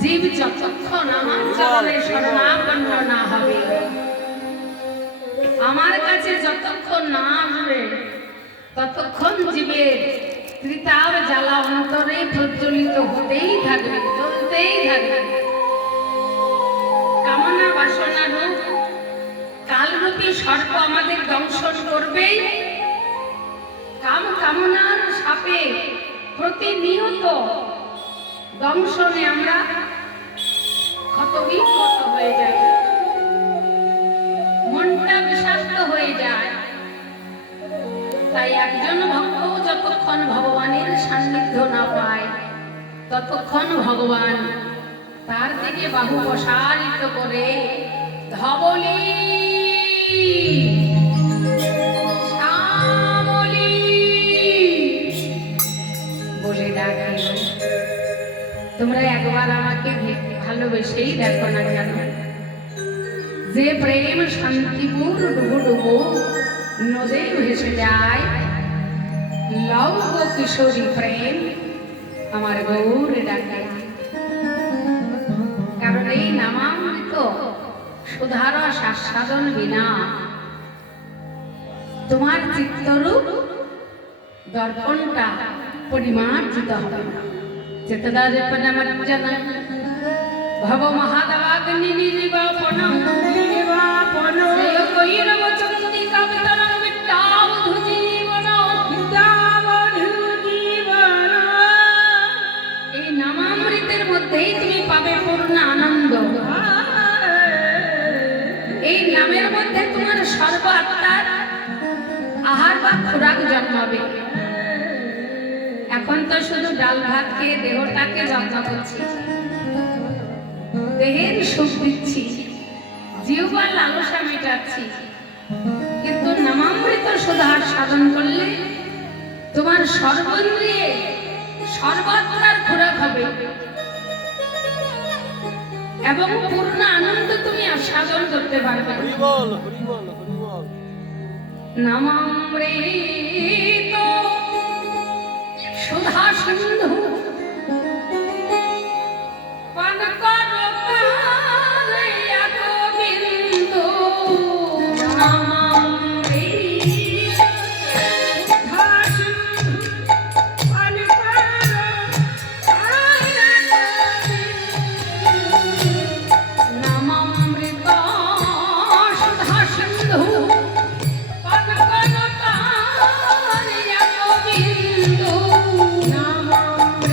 জীব যতক্ষণ আমার চরণে শরণাপন্ন না হবে, আমার কাছে যতক্ষণ না আসবে, ততক্ষণ জীবের ত্রিতাপ জ্বালা অন্তরে প্রজ্বলিত হতেই থাকবে, চলতেই থাকবে। কামনা বাসনা রূপ কালরূপী সর্প আমাদের দংশন করবেই। কামনার সাপে প্রতিনিয়ত দংশনে আমরা ক্ষতবিক্ষত হয়ে যাই, মনটা বিষাক্ত হয়ে যায়। তাই একজন ভক্ত যতক্ষণ ভগবানের সান্নিধ্য না পায়, ততক্ষণ ভগবান তার দিকে বাহু প্রসারিত করে ধবলি শ্যামলি বলে ডাকে। তোমরা একবার আমাকে ভালোবেসেই দেখো না কেন, যে প্রেম শান্তিপুর ডুবু ডুবু নদে ভেসে যায়, লব কিশোরী প্রেম আমার গৌর ডাকে। কারণ এই নামামৃত সুধারস আস্বাদন বিনা তোমার চিত্তরূপ দর্পণটা পরিমার্জিত হবে না। চেতদাজপনমজ্জনা ভব মহাদবাগ্নি নির্বাপনম নির্বাপনম কইরব চন্দিকা বিতরং বিদ্যাবধূ জীবন বিদ্যাবধূ জীবন। এই নামামৃতের মধ্যেই তুমি পাবে পূর্ণ আনন্দ। এই নামের মধ্যে তোমার সর্ব আত্মার আহার বা খোরাক জন্মাবে। এখন তো শুধু ডাল ভাত খেয়ে দেহটাকে যত্ন করছি, দেহের সুখ দিচ্ছি, জিহ্বার লালসা মেটাচ্ছি, কিন্তু নামামৃত সুধার সাধন করলে তোমার সর্বেন্দ্রিয়ে সর্বাত্মার খোরাক হবে এবং পূর্ণ আনন্দ তুমি আস্বাদন করতে পারবে। নামামৃত সুধা সিন্ধু পান করো কালিয়া গোবিন্দু। নামামৃত সুধা সিন্ধু পান করো কালিয়া গোবিন্দু। নামামৃত সুধা সিন্ধু পান করো কালিয়া গোবিন্দু। নামামৃত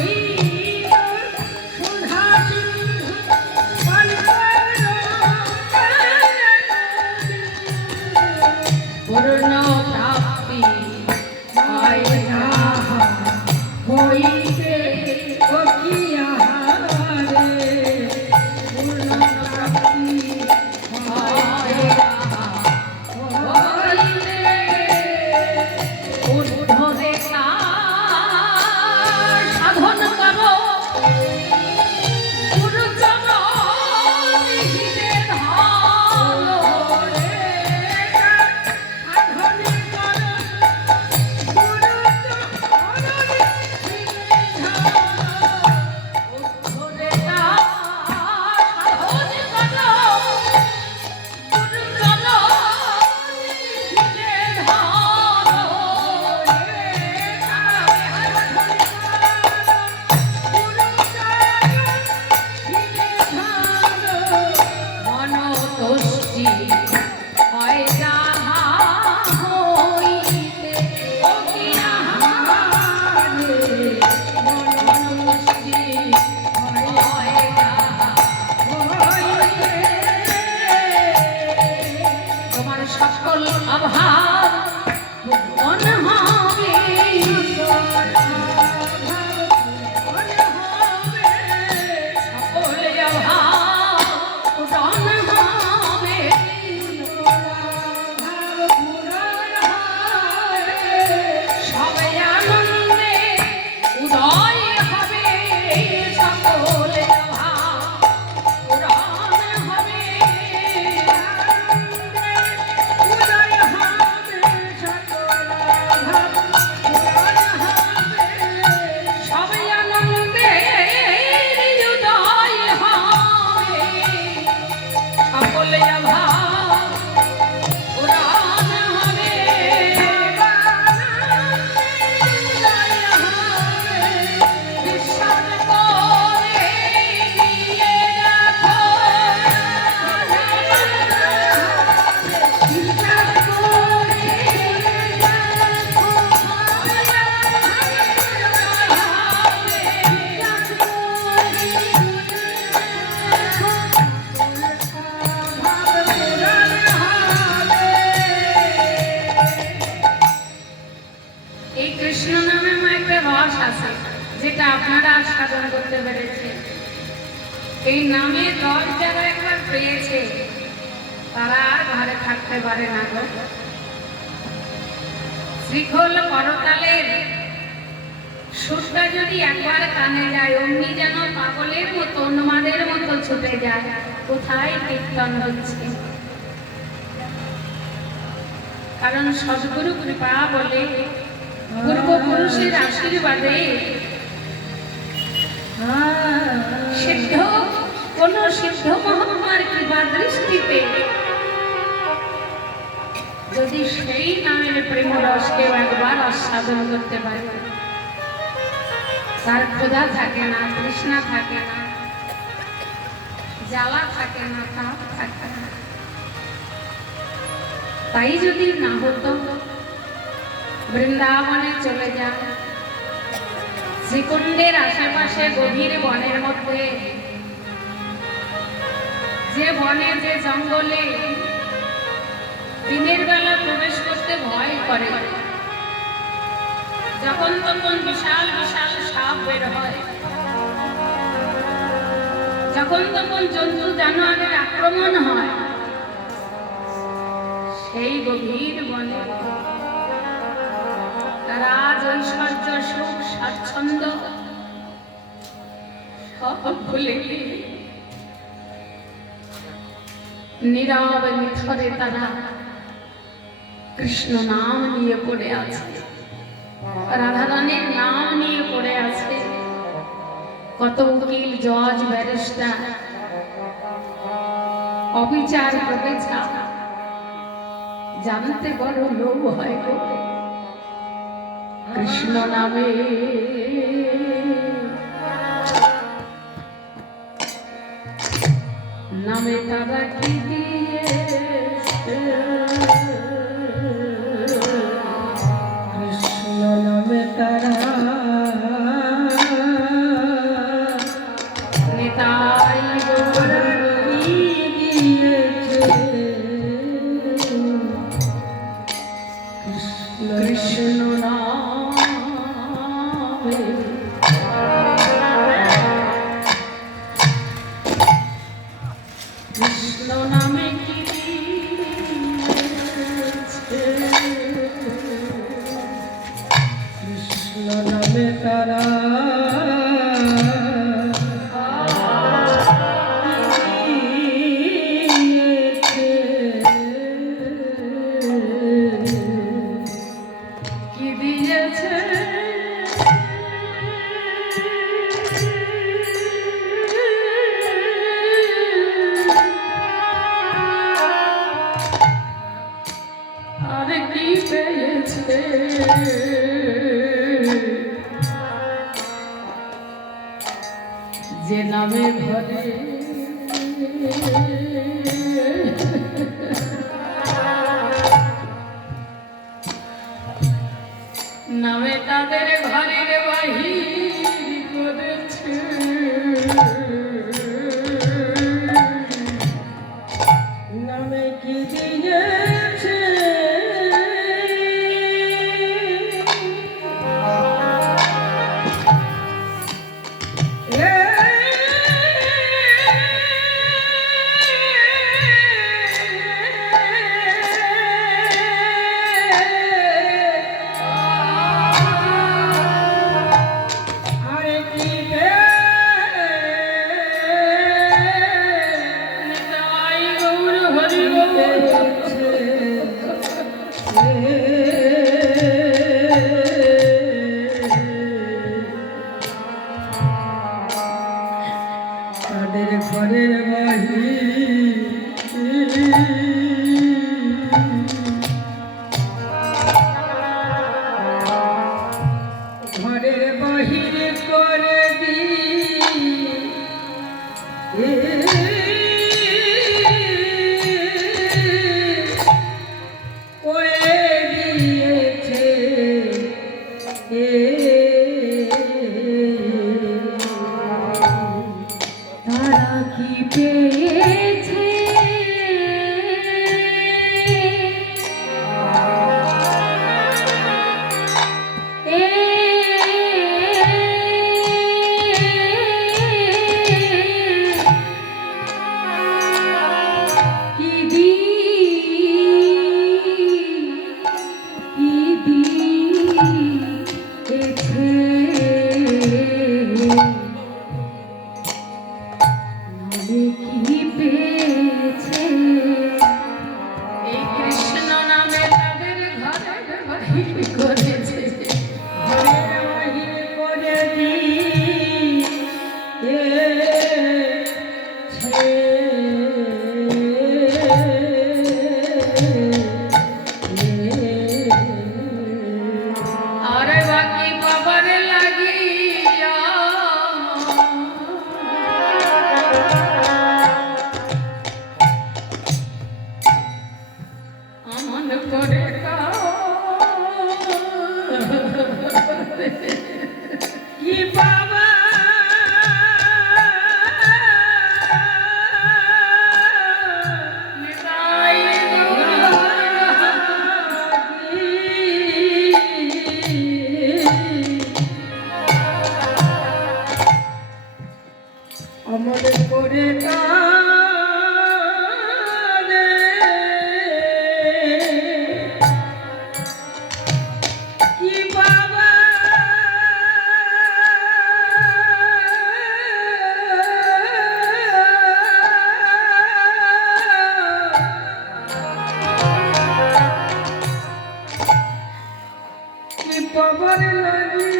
সাধন করতে পেরেছে। এই নামের রস যারা একবার পেয়েছে তারা আর ঘরে থাকতে পারে না গো। শ্রীখোল করতালের সুরটা যদি একবার কানে যায় অমনি যেন পাগলের মতো উন্মাদের মতো ছুটে যায় কোথায় কীর্তন হচ্ছে। কারণ সদ্গুরু কৃপা বলে পূর্বপুরুষের আশীর্বাদে সিদ্ধ কোন সিদ্ধ মহাত্মার কৃপা দৃষ্টিতে যদি সেই নামের প্রেম রস কেউ একবার আস্বাদন করতে পারে তার ক্ষুধা থাকে না, তৃষ্ণা থাকে না, জ্বালা থাকে না, তাপ থাকে না। তাই যদি না হতো বৃন্দাবনে চলে যান, শ্রীকুণ্ডের আশেপাশে গভীর বনের মধ্যে, যে বনে যে জঙ্গলে দিনের বেলা প্রবেশ করতে ভয় করে, যখন তখন বিশাল বিশাল সাপ বের হয়, যখন তখন জন্তু জানোয়ারের আক্রমণ হয়, সেই গভীর বনে রাজ ঐশ্বর্য সুখ স্বাচ্ছন্দ্য সব ভুলে নীরব নিথরে তারা কৃষ্ণ নাম নিয়ে পড়ে আছে, রাধারানীর নাম নিয়ে পড়ে আছে। কত উকিল জজ ব্যারিস্টার অবিচার প্রবেচার জানতে বড় লোভ হয় গো কৃষ্ণ নামে। নামে তারা কি দিয়েছে, কৃষ্ণ নামে তারা নেতাই গৌর দিয়েছে, কৃষ্ণ নামে। কৃষ্ণ নামে কি দিয়েছে, কৃষ্ণ নামে তারা দিয়েছে, কি দিয়েছে, আর কি পেয়েছে, যে নামে ঘরে নামে তাদের ঘরের বাহির করেছে। নামে কি দিয়েছে, আরে কি নিতাই গৌর হরি বল। তাদের ঘরের বাহির ঘরের বাহির করে করে দিয়েছে, তারা কি পেয়েছে, বলে কি পেয়েছে এই কৃষ্ণ নামে তাদের ঘরে বাহির করেছে ঘরে বাহির করে আর বাকি বাবার লাগিয়া আমন করে কি বাবা অমর করে কানে কি বাবা কি পাবার লাগি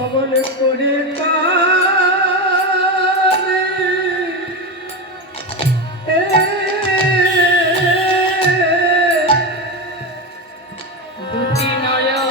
অমল করে কানে দুটি নয়ন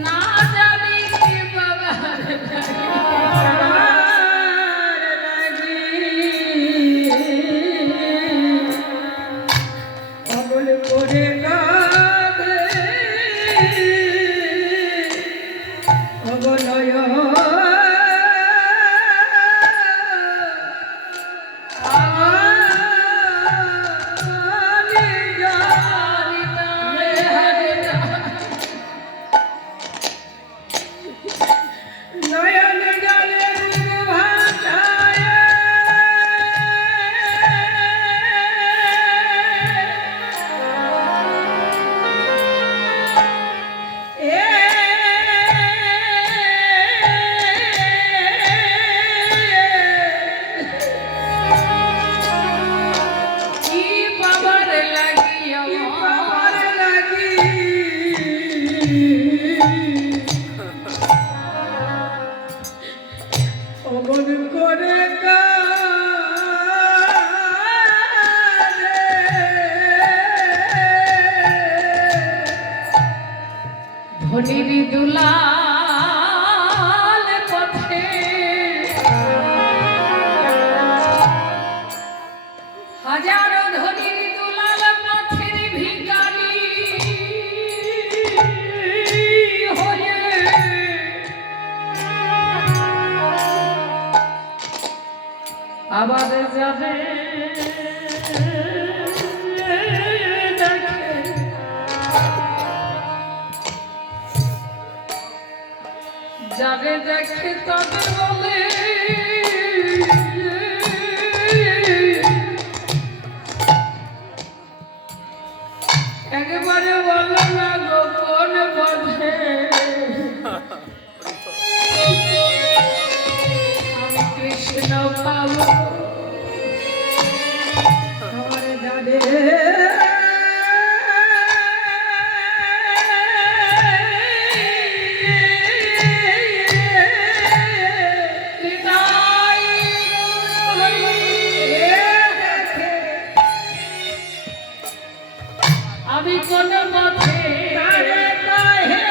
না জানি কি বাবার অমল করে কাঁদে অবলয় নয়ন জলে ভাষায় কি বাবার লাগিয়া পাবার লাগি অমন করে ধনির দুলাল পথে হাজারো ধনির দুলাল পথের ভিখারি হয়ে আবার যাবে দেখে যাবে দেখে তবে বলে একবারে বলো না গো কোন পথে আমি কৃষ্ণ পাবো আমার যাবে আমি কোন পথে তারে কহে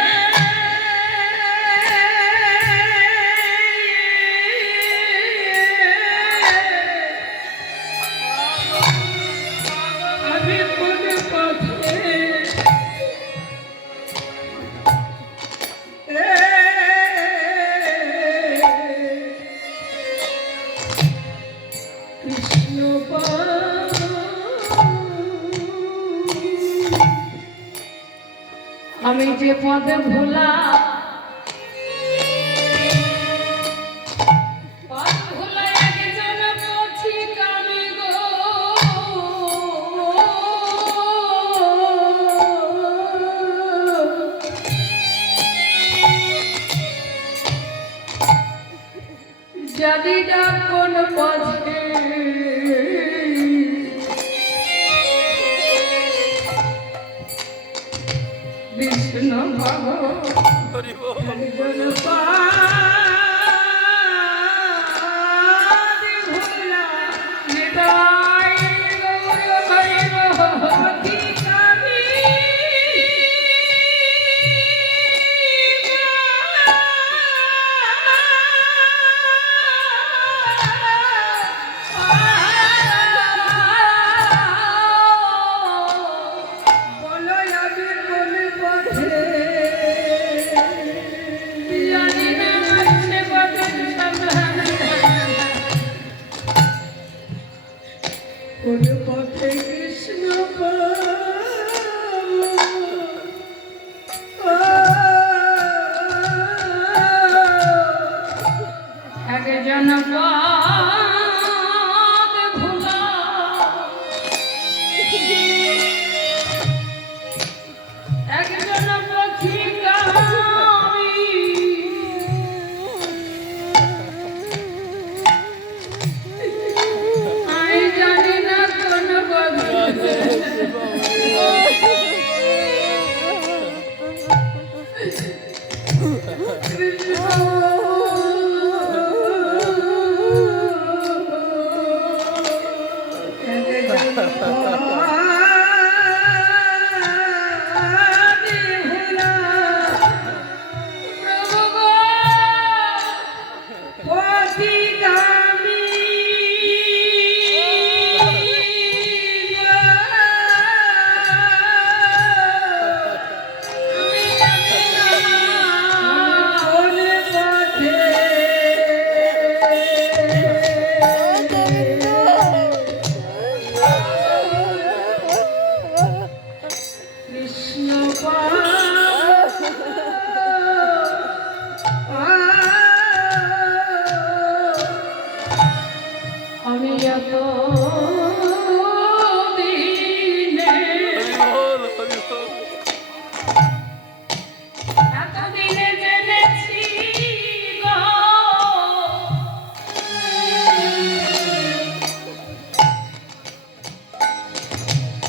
আমি যে পদে ভোলা পদ ভোলা একজন পথিক আমি গো যদি না কোন পথে কৃষ্ণ ভগবান পথে কৃষ্ণ একজন পদ ভোলা একজন পথিক আমি জানি না কোন পথে আমি এত এতদিনে জেনেছি গো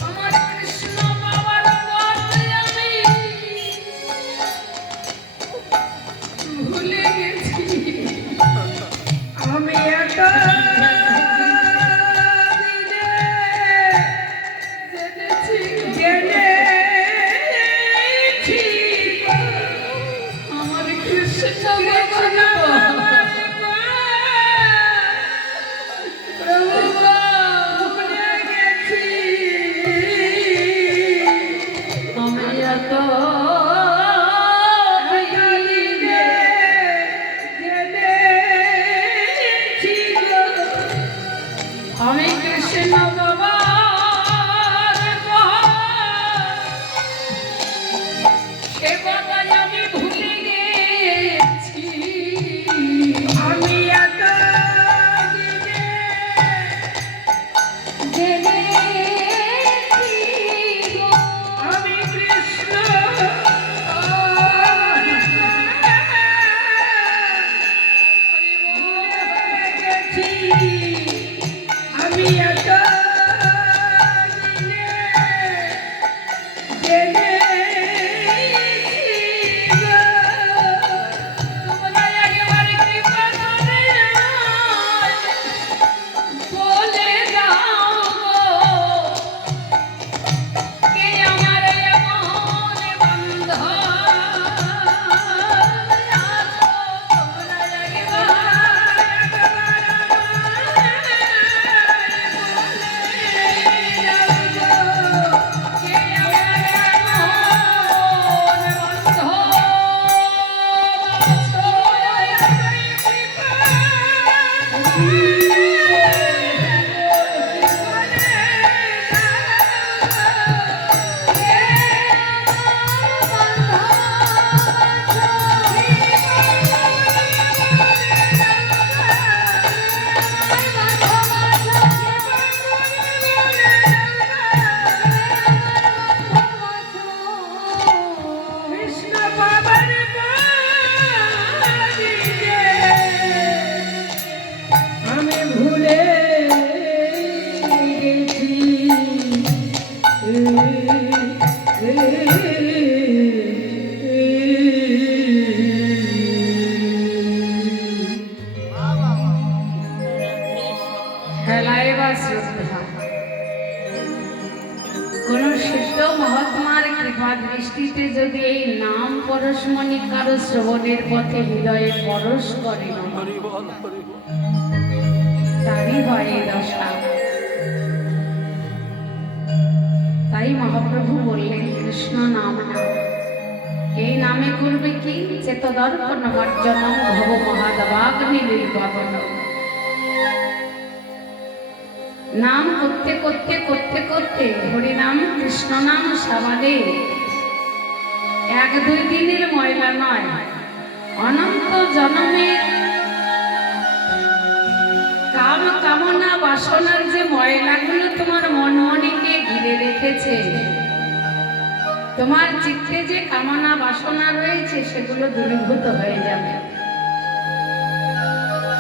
আমার কৃষ্ণ বাবার পথে আমি ভুলে গেছি আমি এত আমার কৃষ্ণ ভগবান আমি এত আমি কৃষ্ণ বাবার সে কথাই আমি ভুলে গেছি আমি এত জেনেছি গো আমি কৃষ্ণ মহাত্মার কৃপা দৃষ্টিতে যদি এই নাম পরশমণি কারো শ্রবণের পথে হৃদয়ে পরশ করে না, তারই হয় এই দশা। তাই মহাপ্রভু বললেন কৃষ্ণ নাম নাও। এই নামে করবে কি? চেতদর্পণ মার্জনম ভব মহাদবাগ্নি নির্বাপন। নাম করতে করতে করতে করতে হরিনাম কৃষ্ণ নাম সাবাদে এক দুই দিনের ময়লা নয়, অনন্ত জন্মের কাম কামনা বাসনার যে ময়লাগুলো তোমার মনমনিকে ঘিরে রেখেছে, তোমার চিত্তে যে কামনা বাসনা রয়েছে, সেগুলো দূরীভূত হয়ে যাবে।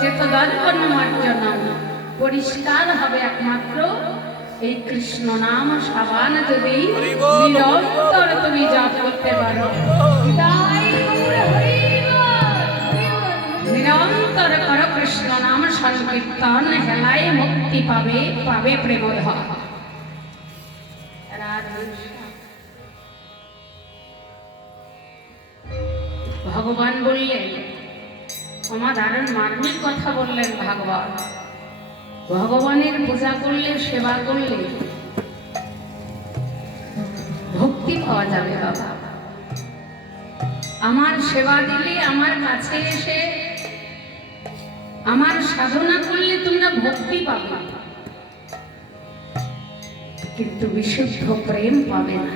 চেতদর্পণ মার্জনম, পরিষ্কার হবে একমাত্র এই কৃষ্ণ নাম সাবান যদি নিরন্তর তুমি জপ করতে পারো। নিরন্তর করো কৃষ্ণ নাম সংকীর্তন, হেলায় মুক্তি পাবে, পাবে প্রেমধন। ভগবান বললেন, অসাধারণ মার্মিক কথা বললেন ভাগবত। ভগবানের পূজা করলে, সেবা করলে ভক্তি পাওয়া যাবে বাবা। আমার সেবা দিলে, আমার কাছে এসে আমার সাধনা করলে তোমরা ভক্তি পাবে, কিন্তু বিশুদ্ধ প্রেম পাবে না।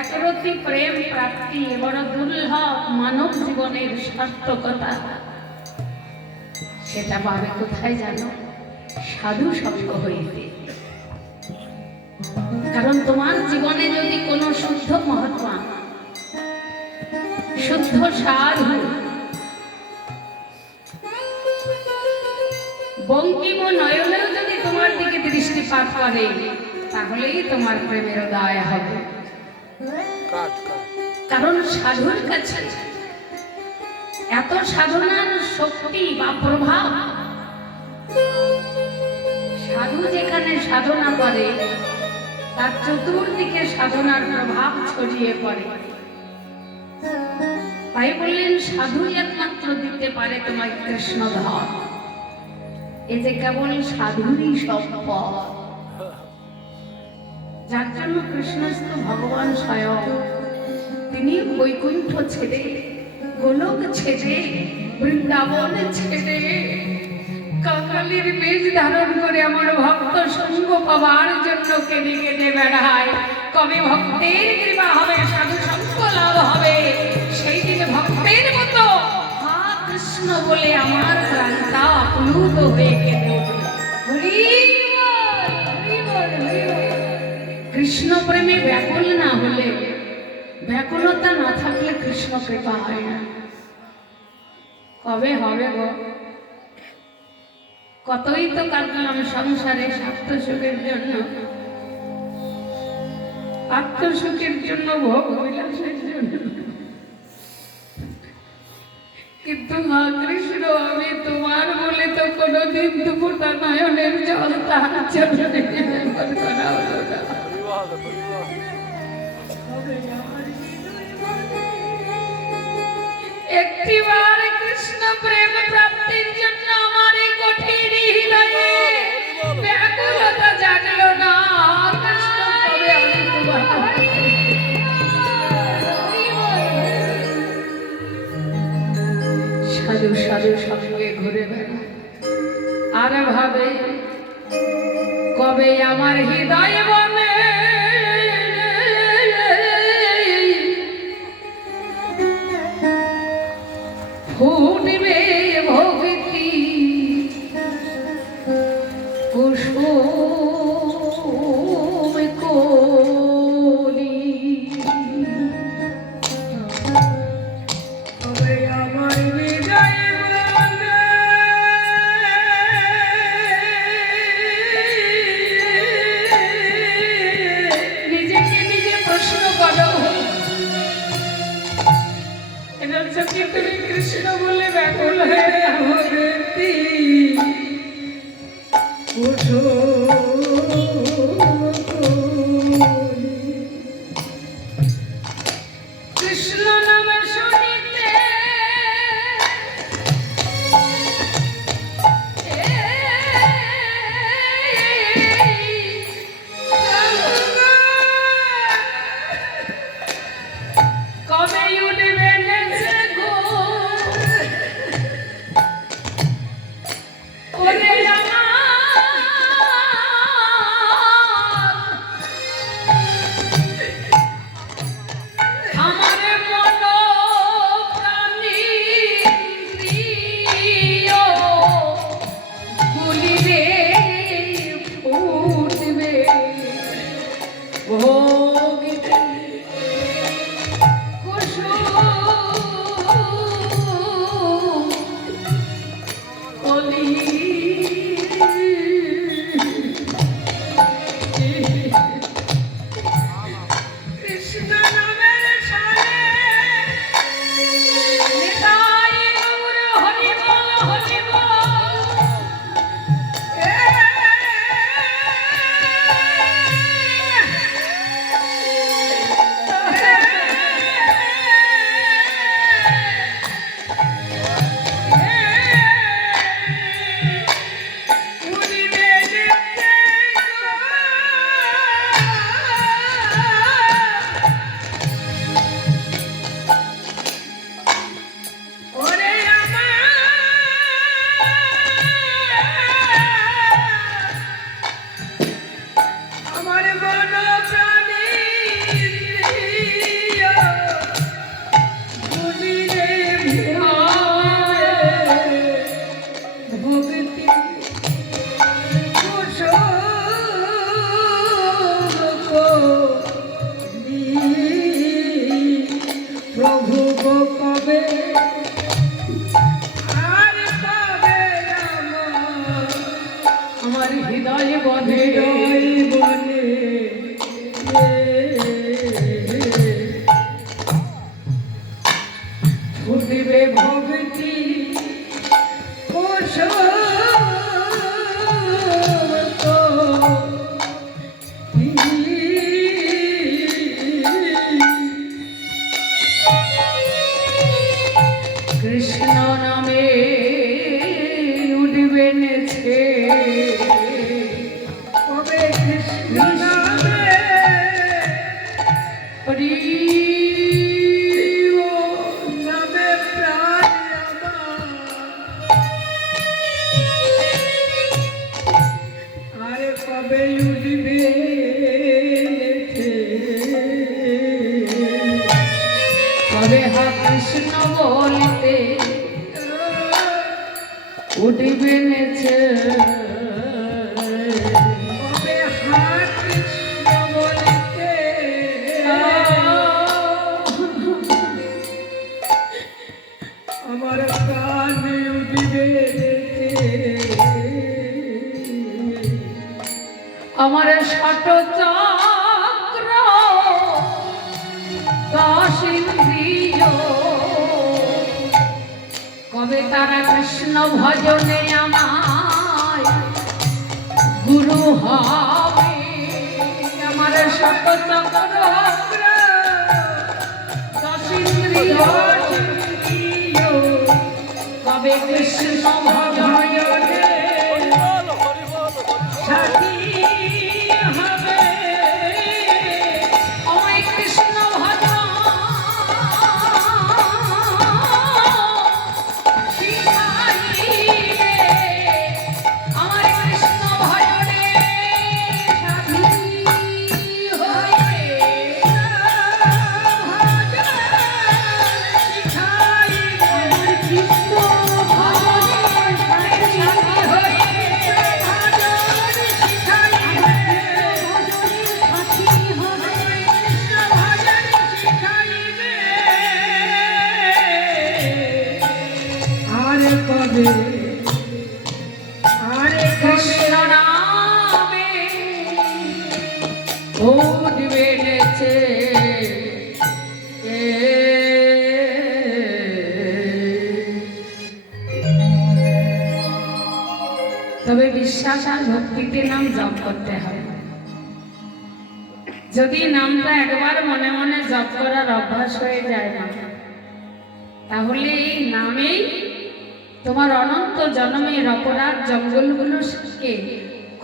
একরতি প্রেম প্রাপ্তি বড় দুর্লভ মানব জীবনের সার্থকতা। সেটা পাবে কোথায় জানো? সাধু সঙ্গ হইতে। কারণ তোমার জীবনে যদি কোনো শুদ্ধ মহাত্মা, শুদ্ধ সাধু বঙ্কিম নয়নেও যদি তোমার দিকে দৃষ্টিপাত করে, তাহলেই তোমার প্রেমের উদয় হবে। কারণ সাধুর কাছে এত সাধনার শক্তি বা প্রভাব, সাধু যেখানে সাধনা করে তার চতুর্দিকে সাধনার প্রভাব ছড়িয়ে পড়ে। তাই বললেন সাধুই একমাত্র দিতে পারে তোমায় কৃষ্ণ ধন। এ যে কেবল সাধুরই সম্পদ, যার জন্য কৃষ্ণস্থ ভগবান স্বয়ং তিনি বৈকুণ্ঠ ছেড়ে, গোলক ছেড়ে, বৃন্দাবন ছেড়ে কাকালির বেশ ধারণ করে আমার ভক্ত সঙ্গ পাওয়ার জন্য কেঁদে কেঁদে বেড়ায়। কবে ভক্তের কৃপা হবে, সাধু সঙ্গ লাভ হবে, সেই দিন ভক্তের মতো হা কৃষ্ণ বলে আমার প্রাণটা আপ্লুত হয়ে কেঁদে উঠবে। হরি বল, হরি বল, হরি বল। কৃষ্ণ প্রেমে ব্যাকুল না হলে, ব্যাকুলতা না থাকলে কৃষ্ণ কৃপা হয় না। কবে হবে গো? কতই তো কাটলাম সংসারে স্বার্থ সুখের জন্য, আত্মসুখের জন্য, ভোগ বিলাসের জন্য, কিন্তু মা কৃষ্ণ আমি তোমার বলে তো কোনোদিন দুপুরটা নয়নের জল তার চরণে নিবেদন করা হলো না। একটিবার কৃষ্ণ প্রেম প্রাপ্তির জন্য আমার এই কঠিন হৃদয়ে ব্যাকুলতা জাগলো না। কৃষ্ণ কবে আমি তোমার সাধু সাধু সঙ্গে ঘুরে বেড়ায় আর ভাবে কবে আমার হৃদয় বনে ফুটবে ভক্তি কুসুম কলি। তবে আমার হৃদয় বলে নিজেকে নিজে প্রশ্ন করো, এবার সত্যি তুমি কৃষ্ণ বলে ব্যাকুল হয়ে ভক্তি কুসুম আমার হৃদয় বনে বনে ফুটবে ভক্তি কৃষ্ণ নামে উঠবে নেছে কবে কৃষ্ণ নামে হরি নামে প্রাণ আমার আরে কবে উঠবে কবে হা কৃষ্ণ বলতে উঠবে নেছে কবে হাত কৃষ্ণ বলিতে আমার প্রাণ উঠবে আমার ষট চক্র দশ ইন্দ্রিয় কবে তারা কৃষ্ণ ভজনে আমায় গুরু হবে আমার ষট চক্র দশ ইন্দ্রিয় কবে কৃষ্ণ ভজনে সাথী হবে আমায় কৃষ্ণ ভজন শিখাইবে আমার কৃষ্ণ ভজনে সাথী হইবে আমার কৃষ্ণ ভজনে সাথী আরে কবে আরে কৃষ্ণ নামে উঠবে নেছে তবে বিশ্বাস আর ভক্তিতে নাম জপ করতে হবে। যদি নামটা একবার মনে মনে জপ করার অভ্যাস হয়ে যায় না, তাহলে এই নামেই তোমার অনন্ত জন্মের অপরাধ জঙ্গলগুলোকে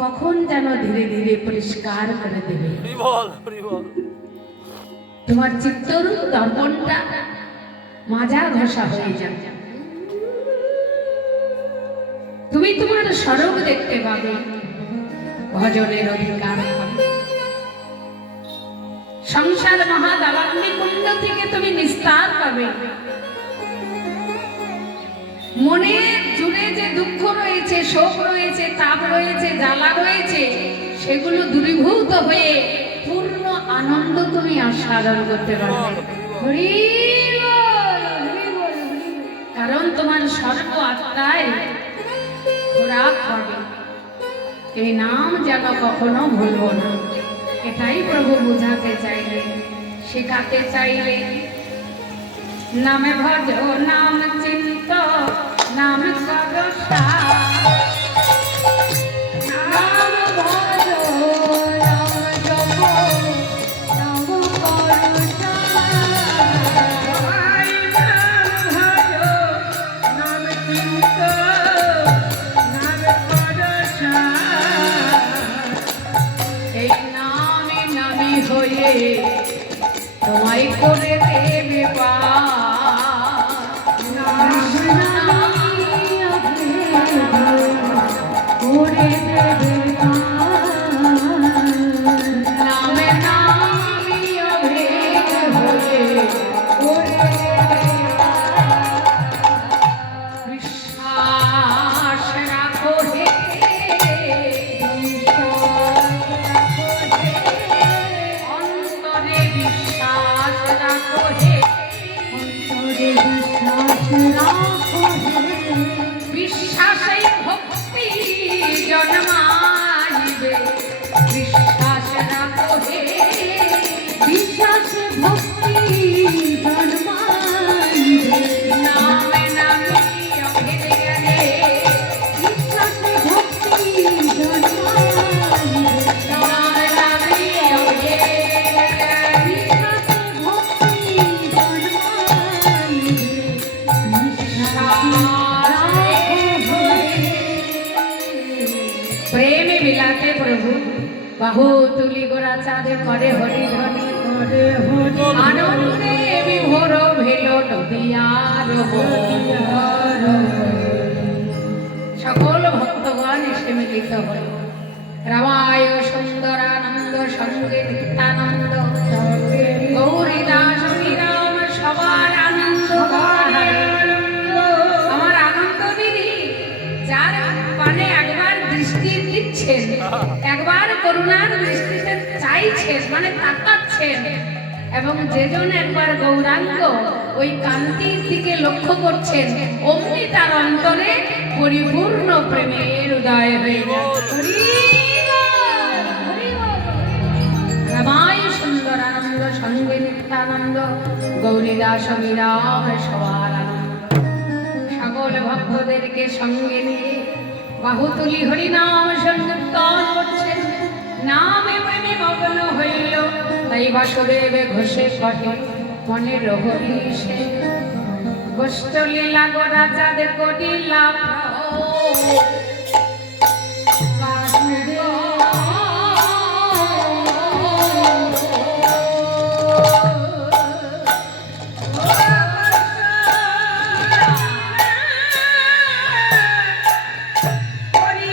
কখন যেন ধীরে ধীরে পরিষ্কার করে দেবে। তোমার চিত্তরূপ দর্পণটা মাজা ঘষা হয়ে যাবে। তুমি তোমার স্বরূপ দেখতে পাবে, ভজনের অধিকার হবে। সংসার মহাদাবাগ্নি কুণ্ড থেকে তুমি নিস্তার পাবে। মনে জুড়ে যে দুঃখ রয়েছে, শোক রয়েছে, তাপ রয়েছে, জ্বালা রয়েছে, সেগুলো দূরীভূত হয়ে পূর্ণ আনন্দ তুমি আস্বাদন করতে পারবে। হরি বল, হরি বল, হরি বল। কারণ তোমার সর্ব আত্মায় খোরাক হবে। এই নাম যেন কখনো ভুলবো না, এটাই প্রভু বোঝাতে চাইলেন, শেখাতে চাইলেন। নামে ভজ নাম চিন্ত নাম সদসা, নাম ভজ নাম জপ নাম করুষা। নাম চিন্ত নাম পরশা এই নামে নামে হয়ে তোমায় করে দেবে পার। করে দেবে নামে নামি অভেদ হয়ে করে দেবে। বিশ্বাস রাখো হে, অন্তরে বিশ্বাস রাখো হে, বিশ্বাসে ভক্তি জন্মা প্রেমে বিলাতে প্রভু বাহু তুলি গোরা চাঁদে করে হরি ধ্বনি করে হরি আনন্দে বিভোর ভেল নদিয়ার নদিয়ার সকল ভক্তগণ এসে মিলিত হল রামায় সুন্দরানন্দ সঙ্গে নিত্যানন্দ গৌরী দাস শ্রীরাম সবার আনন্দ আমার আনন্দ দিদি যার পানে একবার দৃষ্টি দিচ্ছেন একবার করুণার দৃষ্টিতে চাইছেন মানে তাকাচ্ছেন এবং যেজন একবার গৌরাঙ্গ ওই কান্তির দিকে লক্ষ্য করছেন অমনি তার অন্তরে পরিপূর্ণ প্রেমের উদয় হয়ে রামায় সুন্দর আনন্দ সঙ্গে নিত্যানন্দ গৌরীদাস বিরাম সবার আনন্দ সকল ভক্তদেরকে সঙ্গে নিয়ে বাহুতুলি হরিনাম সংকীর্তন করছেন নামে প্রেমে মগ্ন হইল তাই বাসুদেব ঘোষে কহে মনে রহরিষে গোষ্ঠ লীলা গোরা চাঁদে করিলা হরি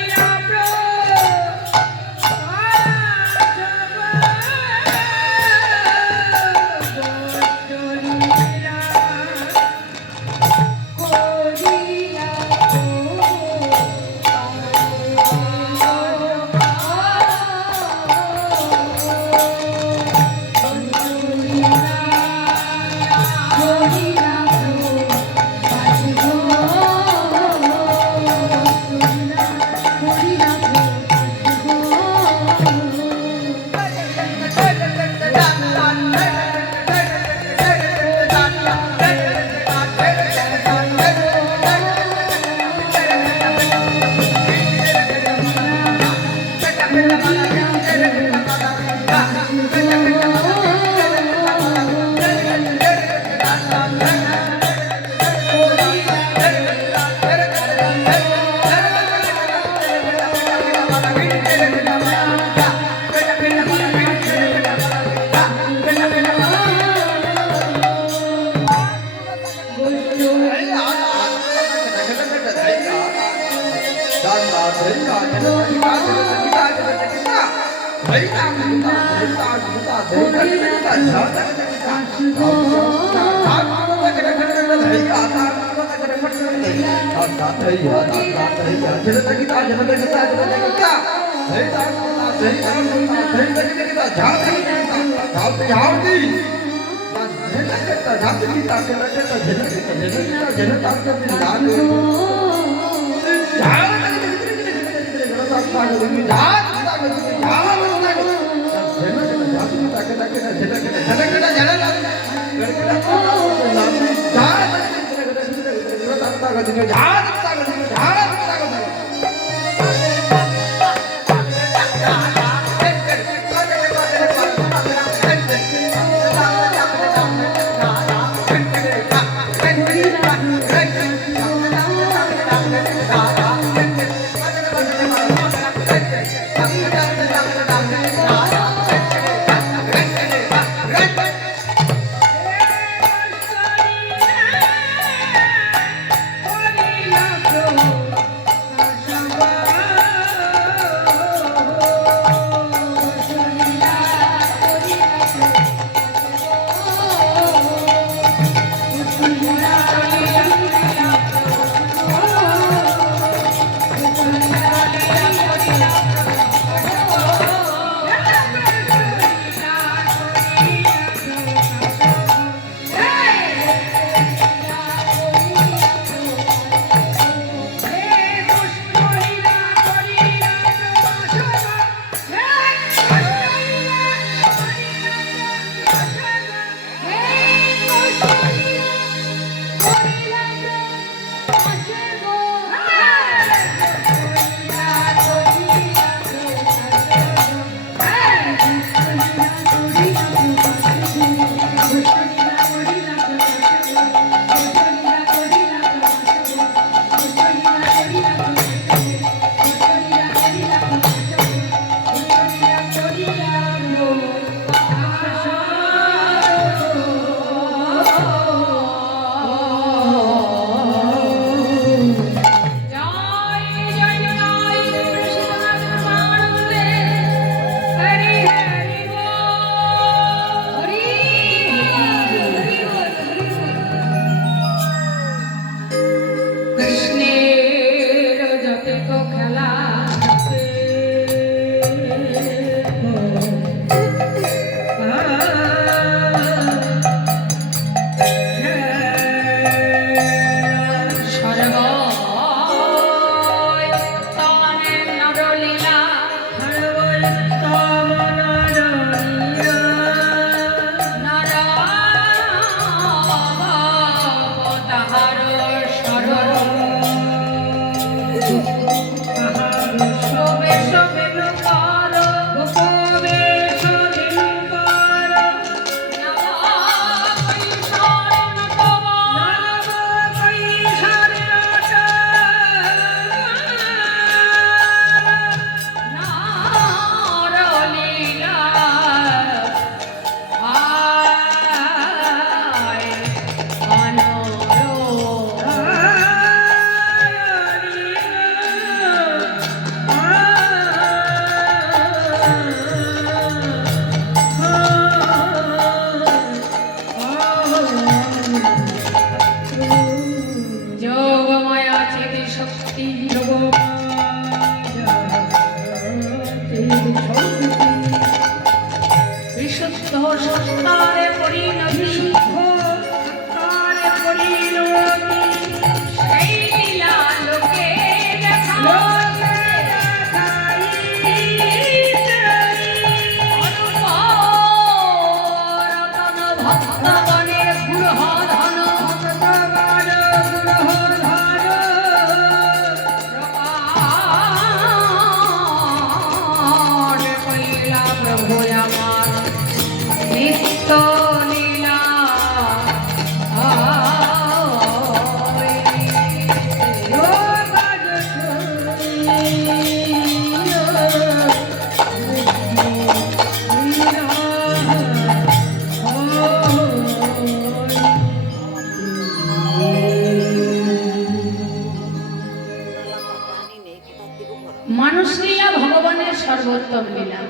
ভগবানের সর্বোত্তম লীলা।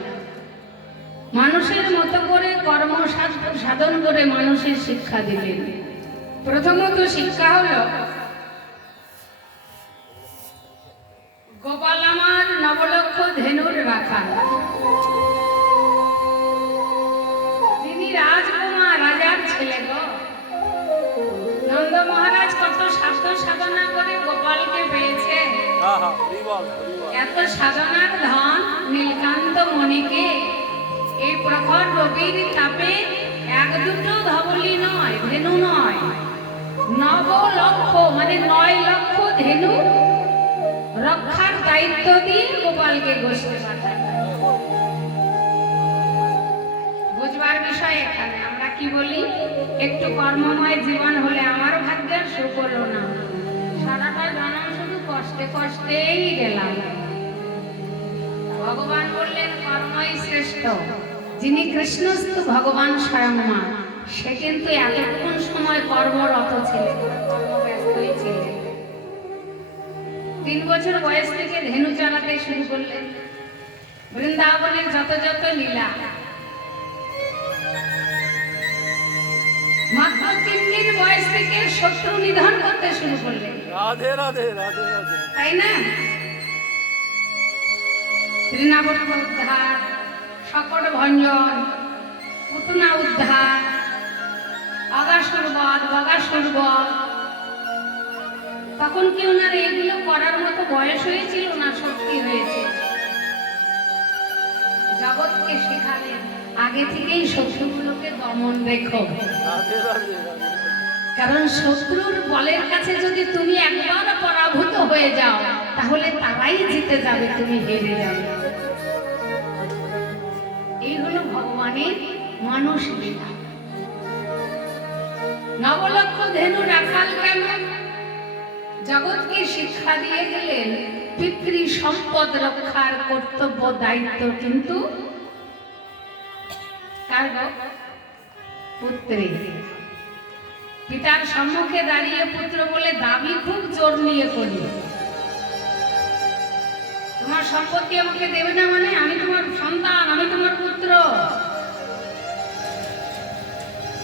মানুষের মতো করে কর্ম সাধন করে মানুষের শিক্ষা দিলেন। প্রথমত শিক্ষা হলো, গোপাল আমার নবলক্ষ ধেনুর রাখা। তিনি রাজকুমার, রাজার ছেলে গো। নন্দ মহারাজ কত সাধ্য সাধনা করে গোপালকে পেয়েছে। এত সাধনার ধন নীলকান্ত মণিকে এই প্রখর রবির তাপে এক দুটো ধবলি নয়, ধেনু নয়, 9 লক্ষ মানে 9 লক্ষ ধেনু রক্ষার দায়িত্ব দিয়ে গোপালকে গোষ্ঠে পাঠায়। বুঝবার বিষয় এখানে আমরা কি বলি, একটু কর্মময় জীবন হলে আমার ভাগ্যের সুখ হলো না, সারাটা জনম শুধু কষ্টে কষ্টেই গেলাম। ভগবান বললেন কর্মই শ্রেষ্ঠ। যিনি কৃষ্ণস্তু ভগবান স্বয়ং মা, সে কিন্তু এতক্ষণ সময় কর্মরত ছিলেন, কর্মব্যস্তই ছিলেন। 3 বছর বয়স থেকে ধেনু চালাতে শুরু করলেন। বৃন্দাবনের যত যত লীলা, মাত্র 3 দিন বয়স থেকে শত্রু নিধন করতে শুরু করলেন। রাধে রাধে রাধে রাধে, তাই না? তৃণাবর্ত উদ্ধার, সকট ভঞ্জন, পুতনা উদ্ধার, অগাসুর বধ, বগাসুর বধ। তখন কি ওনার এগুলো করার মতো বয়স হয়েছিল না শক্তি হয়েছে? জগৎকে শেখালেন আগে থেকেই শত্রুগুলোকে দমন রেখো। রাধে রাধে রাধে। কারণ শত্রুর বলের কাছে যদি তুমি একবার পরাভূত হয়ে যাও, তাহলে তারাই জিতে যাবে, তুমি হেরে যাবে। এই হলো ভগবানের মানুষ লীলা। 9 লক্ষ ধেনু রাখাল কেন? জগৎকে শিক্ষা দিয়ে গেলেন পিতৃ সম্পদ রক্ষার কর্তব্য দায়িত্ব কিন্তু কার গো? পুত্রের। পিতার সম্মুখে দাঁড়িয়ে পুত্র বলে দাবি খুব জোর নিয়ে করি। তোমার সম্পত্তি আমাকে দেবে না মানে আমি তোমার সন্তান, আমি তোমার পুত্র।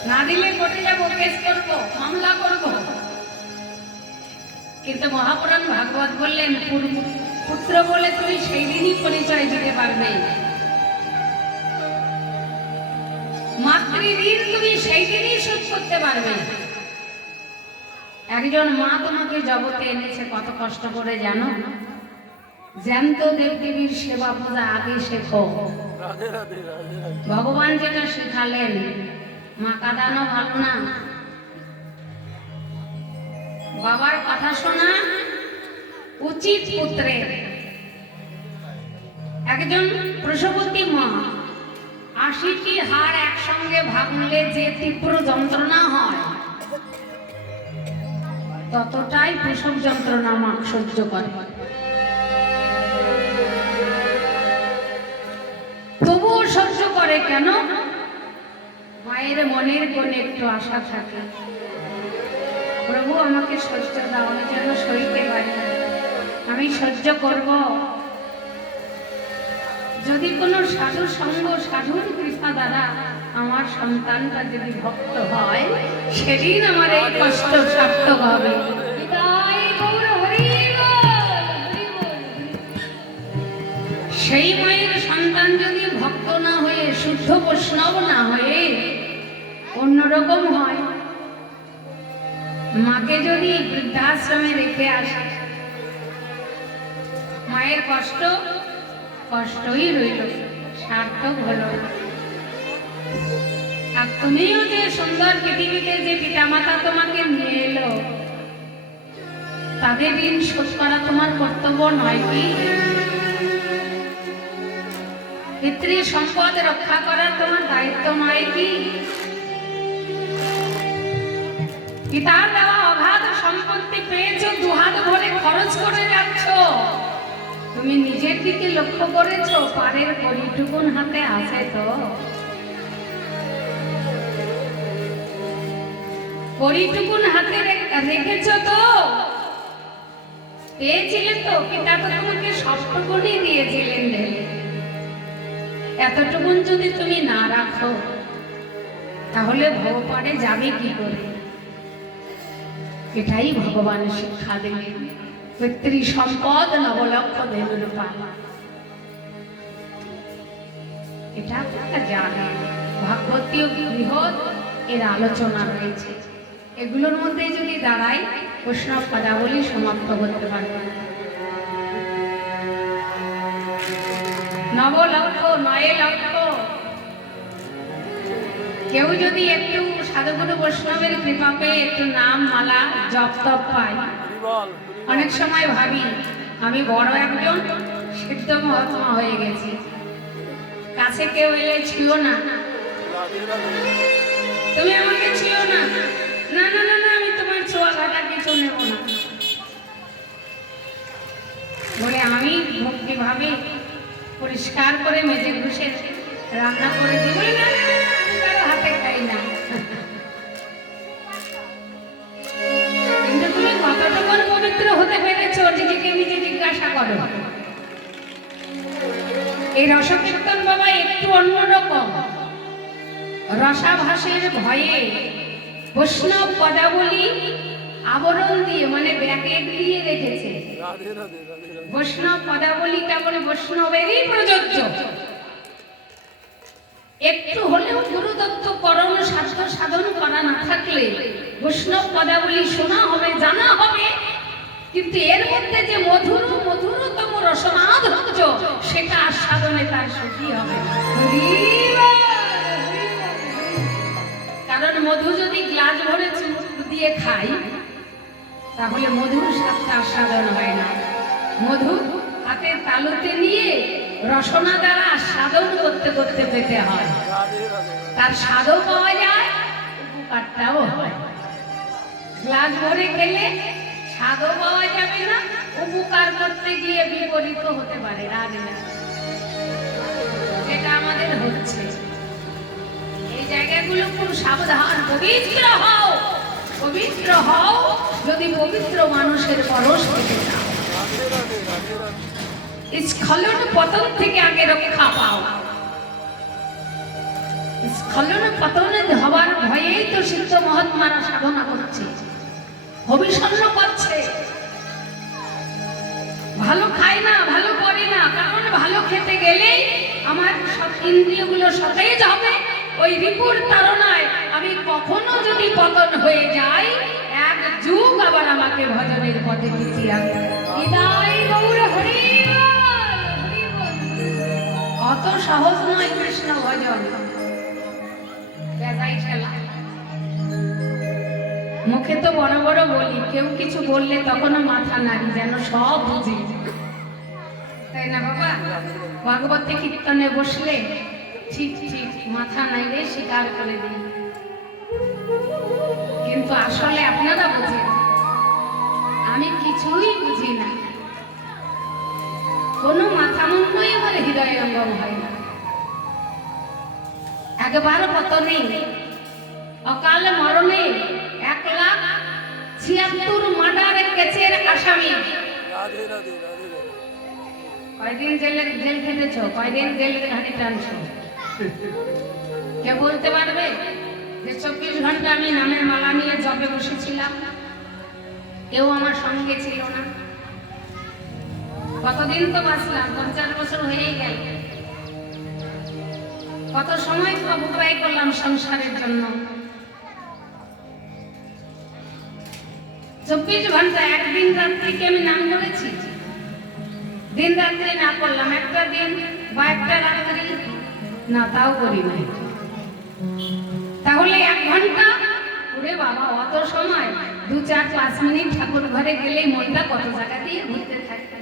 না দিলে কোর্টে যাব, কেস করব, মামলা করব। কিন্তু মহাপুরাণ ভাগবত বললেন পুত্র বলে তুমি সেই দিনই পরিচয় দিতে পারবে, মাতৃঋণ তুমি সেই দিনই শোধ করতে পারবে। একজন মা তোমাকে জগতে এনেছে কত কষ্ট করে জানো? জ্যান্ত দেবদেবীর সেবা পূজা আগে শেখো। রাধে রাধে রাধে রাধে। ভগবান যেটা শেখালেন, মা কাঁদানো ভালো না, বাবার কথা শোনা উচিত পুত্রের। একজন প্রসবতী মা 80টি হাড় একসঙ্গে ভাঙলে যে তীব্র যন্ত্রণা হয়, ততটাই প্রসব যন্ত্রণা মা সহ্য করে। তবুও সহ্য করে কেন? মায়ের মনের কোণে একটু আশা থাকে, প্রভু আমাকে সহ্য দাও, আমি যেন সইতে পারি, আমি সহ্য করব। যদি কোনো সাধু সঙ্গ, সাধুর কৃপা দ্বারা আমার সন্তানটা যদি ভক্ত হয়, সেদিন আমার এই কষ্ট সার্থক হবে। সেই মায়ের সন্তান যদি ভক্ত না হয়ে, শুদ্ধ বৈষ্ণব না হয়ে অন্যরকম হয়, মাকে যদি বৃদ্ধাশ্রমে রেখে আসে, মায়ের কষ্ট কষ্টই রইল, সার্থক হলো। আর তুমিও যে সুন্দর পৃথিবীতে যে পিতামাতা তোমাকে নিয়ে এলো, তাদের ঋণ শোধ করা তোমার কর্তব্য নয় কি? পিতৃ সম্পদ রক্ষা করার তোমার দায়িত্ব নয় কি? পিতার দেওয়া অগাধ সম্পত্তি পেয়েছো, দুহাত ভরে খরচ করে যাচ্ছ, তুমি নিজের দিকে লক্ষ্য করেছো? পারের কড়িটুকুন হাতে আছে তো? কড়িটুকুন হাতে রেখেছো তো? পেয়েছিলেন তো, পিতা তো তোমাকে সবটুকুনই দিয়েছিলেন ঢেলে। এতটুকুন যদি তুমি না রাখো তাহলে ভবপারে যাবে কি করে? এটাই ভগবান শিক্ষা দিলেন, পিতৃ সম্পদ নবলক্ষ ধেনুরূপা। এটা আপনারা জানেন, ভাগবতীয় বৃহৎ এর আলোচনা রয়েছে। এগুলোর মধ্যে যদি দাঁড়াই বৈষ্ণব পদাবলী সমাপ্ত করতে পারবে না। নবলক্ষ, 9 লক্ষ। কেউ যদি একটু সাধুগুরু বৈষ্ণবের কৃপা পেয়ে একটু নাম মালা জপ তপ পায়, বল অনেক সময় ভাবি আমি বড় একজন সিদ্ধ মহাত্মা হয়ে গেছি, কাছে কেউ এলে ছুঁয়ো না, রাধে রাধে তুমি আমাকে ছুঁয়ো না, না না না না, আমি তোমার ছোঁয়া ঘাটা কিছু নেব না বলে আমি ভক্তি ভাবে পরিষ্কার করে মেজে ঘুষে রান্না করে দিই। বলে না না, আমি কারো হাতে খাই না। কিন্তু তুমি কতটুকু পবিত্র হতে পেরেছো নিজেকে নিজে জিজ্ঞাসা করো। এই রসকীর্তন বাবা একটু অন্যরকম, রসাভাসের ভয়ে বৈষ্ণব পদাবলী আবরণ দিয়ে মানে ব্যাকেট দিয়ে রেখেছে। রাধে রাধে রাধে রাধে বৈষ্ণব পদাবলীটা বলে বৈষ্ণবেরই প্রযোজ্য। একটু হলেও গুরুদত্ত করণ স্বাস্থ্য সাধন করা না থাকলে বৈষ্ণব পদাবলী শোনা হবে, জানা হবে, কিন্তু এর মধ্যে যে মধুরতম রসমাধুর্য সেটা আস্বাদনে তার সুখী হবে না। কারণ মধু যদি গ্লাস ভরে চুমুক দিয়ে খাই তাহলে মধুর স্বাদটা আস্বাদন হয় না। মধু হাতের তালুতে নিয়ে রসনা দ্বারা আস্বাদন করতে করতে পেতে হয়, রাধে রাধে তার স্বাদও পাওয়া যায়, উপকারটাও হয়। গ্লাস ভরে খেলে স্বাদও পাওয়া যাবে না, উপকার করতে গিয়ে বিপরীত হতে পারে। রাধে রাধে। যেটা আমাদের হচ্ছে, এই জায়গাগুলো খুব সাবধান। পবিত্র হও, পবিত্র হও যদি পবিত্র মানুষের পরশ পেতে চাও। রাধে রাধে রাধে রাধে স্খলন পতন থেকে আগে রক্ষা পাও। স্খলন পতনে হবার ভয়েই তো সিদ্ধ মহাত্মারা সাধনা করছে, ভবিষ্যন্ন করছে। ভালো খাই না, ভালো করি না, কারণ ভালো খেতে গেলেই আমার সব ইন্দ্রিয়গুলো সতেজ হবে। ওই রিপুর তাড়নায় আমি কখনো যদি পতন হয়ে যাই, এক যুগ আবার আমাকে ভজনের পথে পিছিয়ে রাখবে। বিদায় গৌর হরি বল, হরি বল। অত সহজ নয় কৃষ্ণ ভজন, বেজায় ঠেলা। মুখে তো বড় বড় বলি, কেউ কিছু বললে তখনও মাথা নাড়ি, যেন সব বুঝি, তাই না বাবা? ভাগবতী কীর্তনে বসলে ঠিক ঠিক মাথা নাইলে স্বীকার করে দিই, কিন্তু আসলে আপনারা বুঝেন আমি কিছুই বুঝি না। কোনো মাথা মুন্ডই আমার হৃদয়ঙ্গম হয় না। একবার পতনে অকাল মরণে 1,76,000 মার্ডার কেসের আসামি। রাধে রাধে রাধে রাধে কয়দিন জেল খেটেছো, কয়দিন জেলের ঘানি টানছো? কে বলতে পারবে যে 24 ঘন্টা আমি নামের মালা নিয়ে জপে বসেছিলাম? কেউ আমার সঙ্গে ছিল না। কতদিন তো বাঁচলাম, 50 বছর হয়েই গেল। কত সময় তো ব্যয় করলাম সংসারের জন্য। 24 ঘন্টা একদিন রাত্রিকে আমি নাম করেছি? দিন রাত্রি না করলাম, একটা দিন বা একটা রাত্রি না, তাও করি নাই। তাহলে 1 ঘন্টা, ওরে বাবা অত সময়, 2, 4, 5 মিনিট ঠাকুর ঘরে গেলেই মনটা কত জায়গা দিয়ে ঘুরতে থাকে।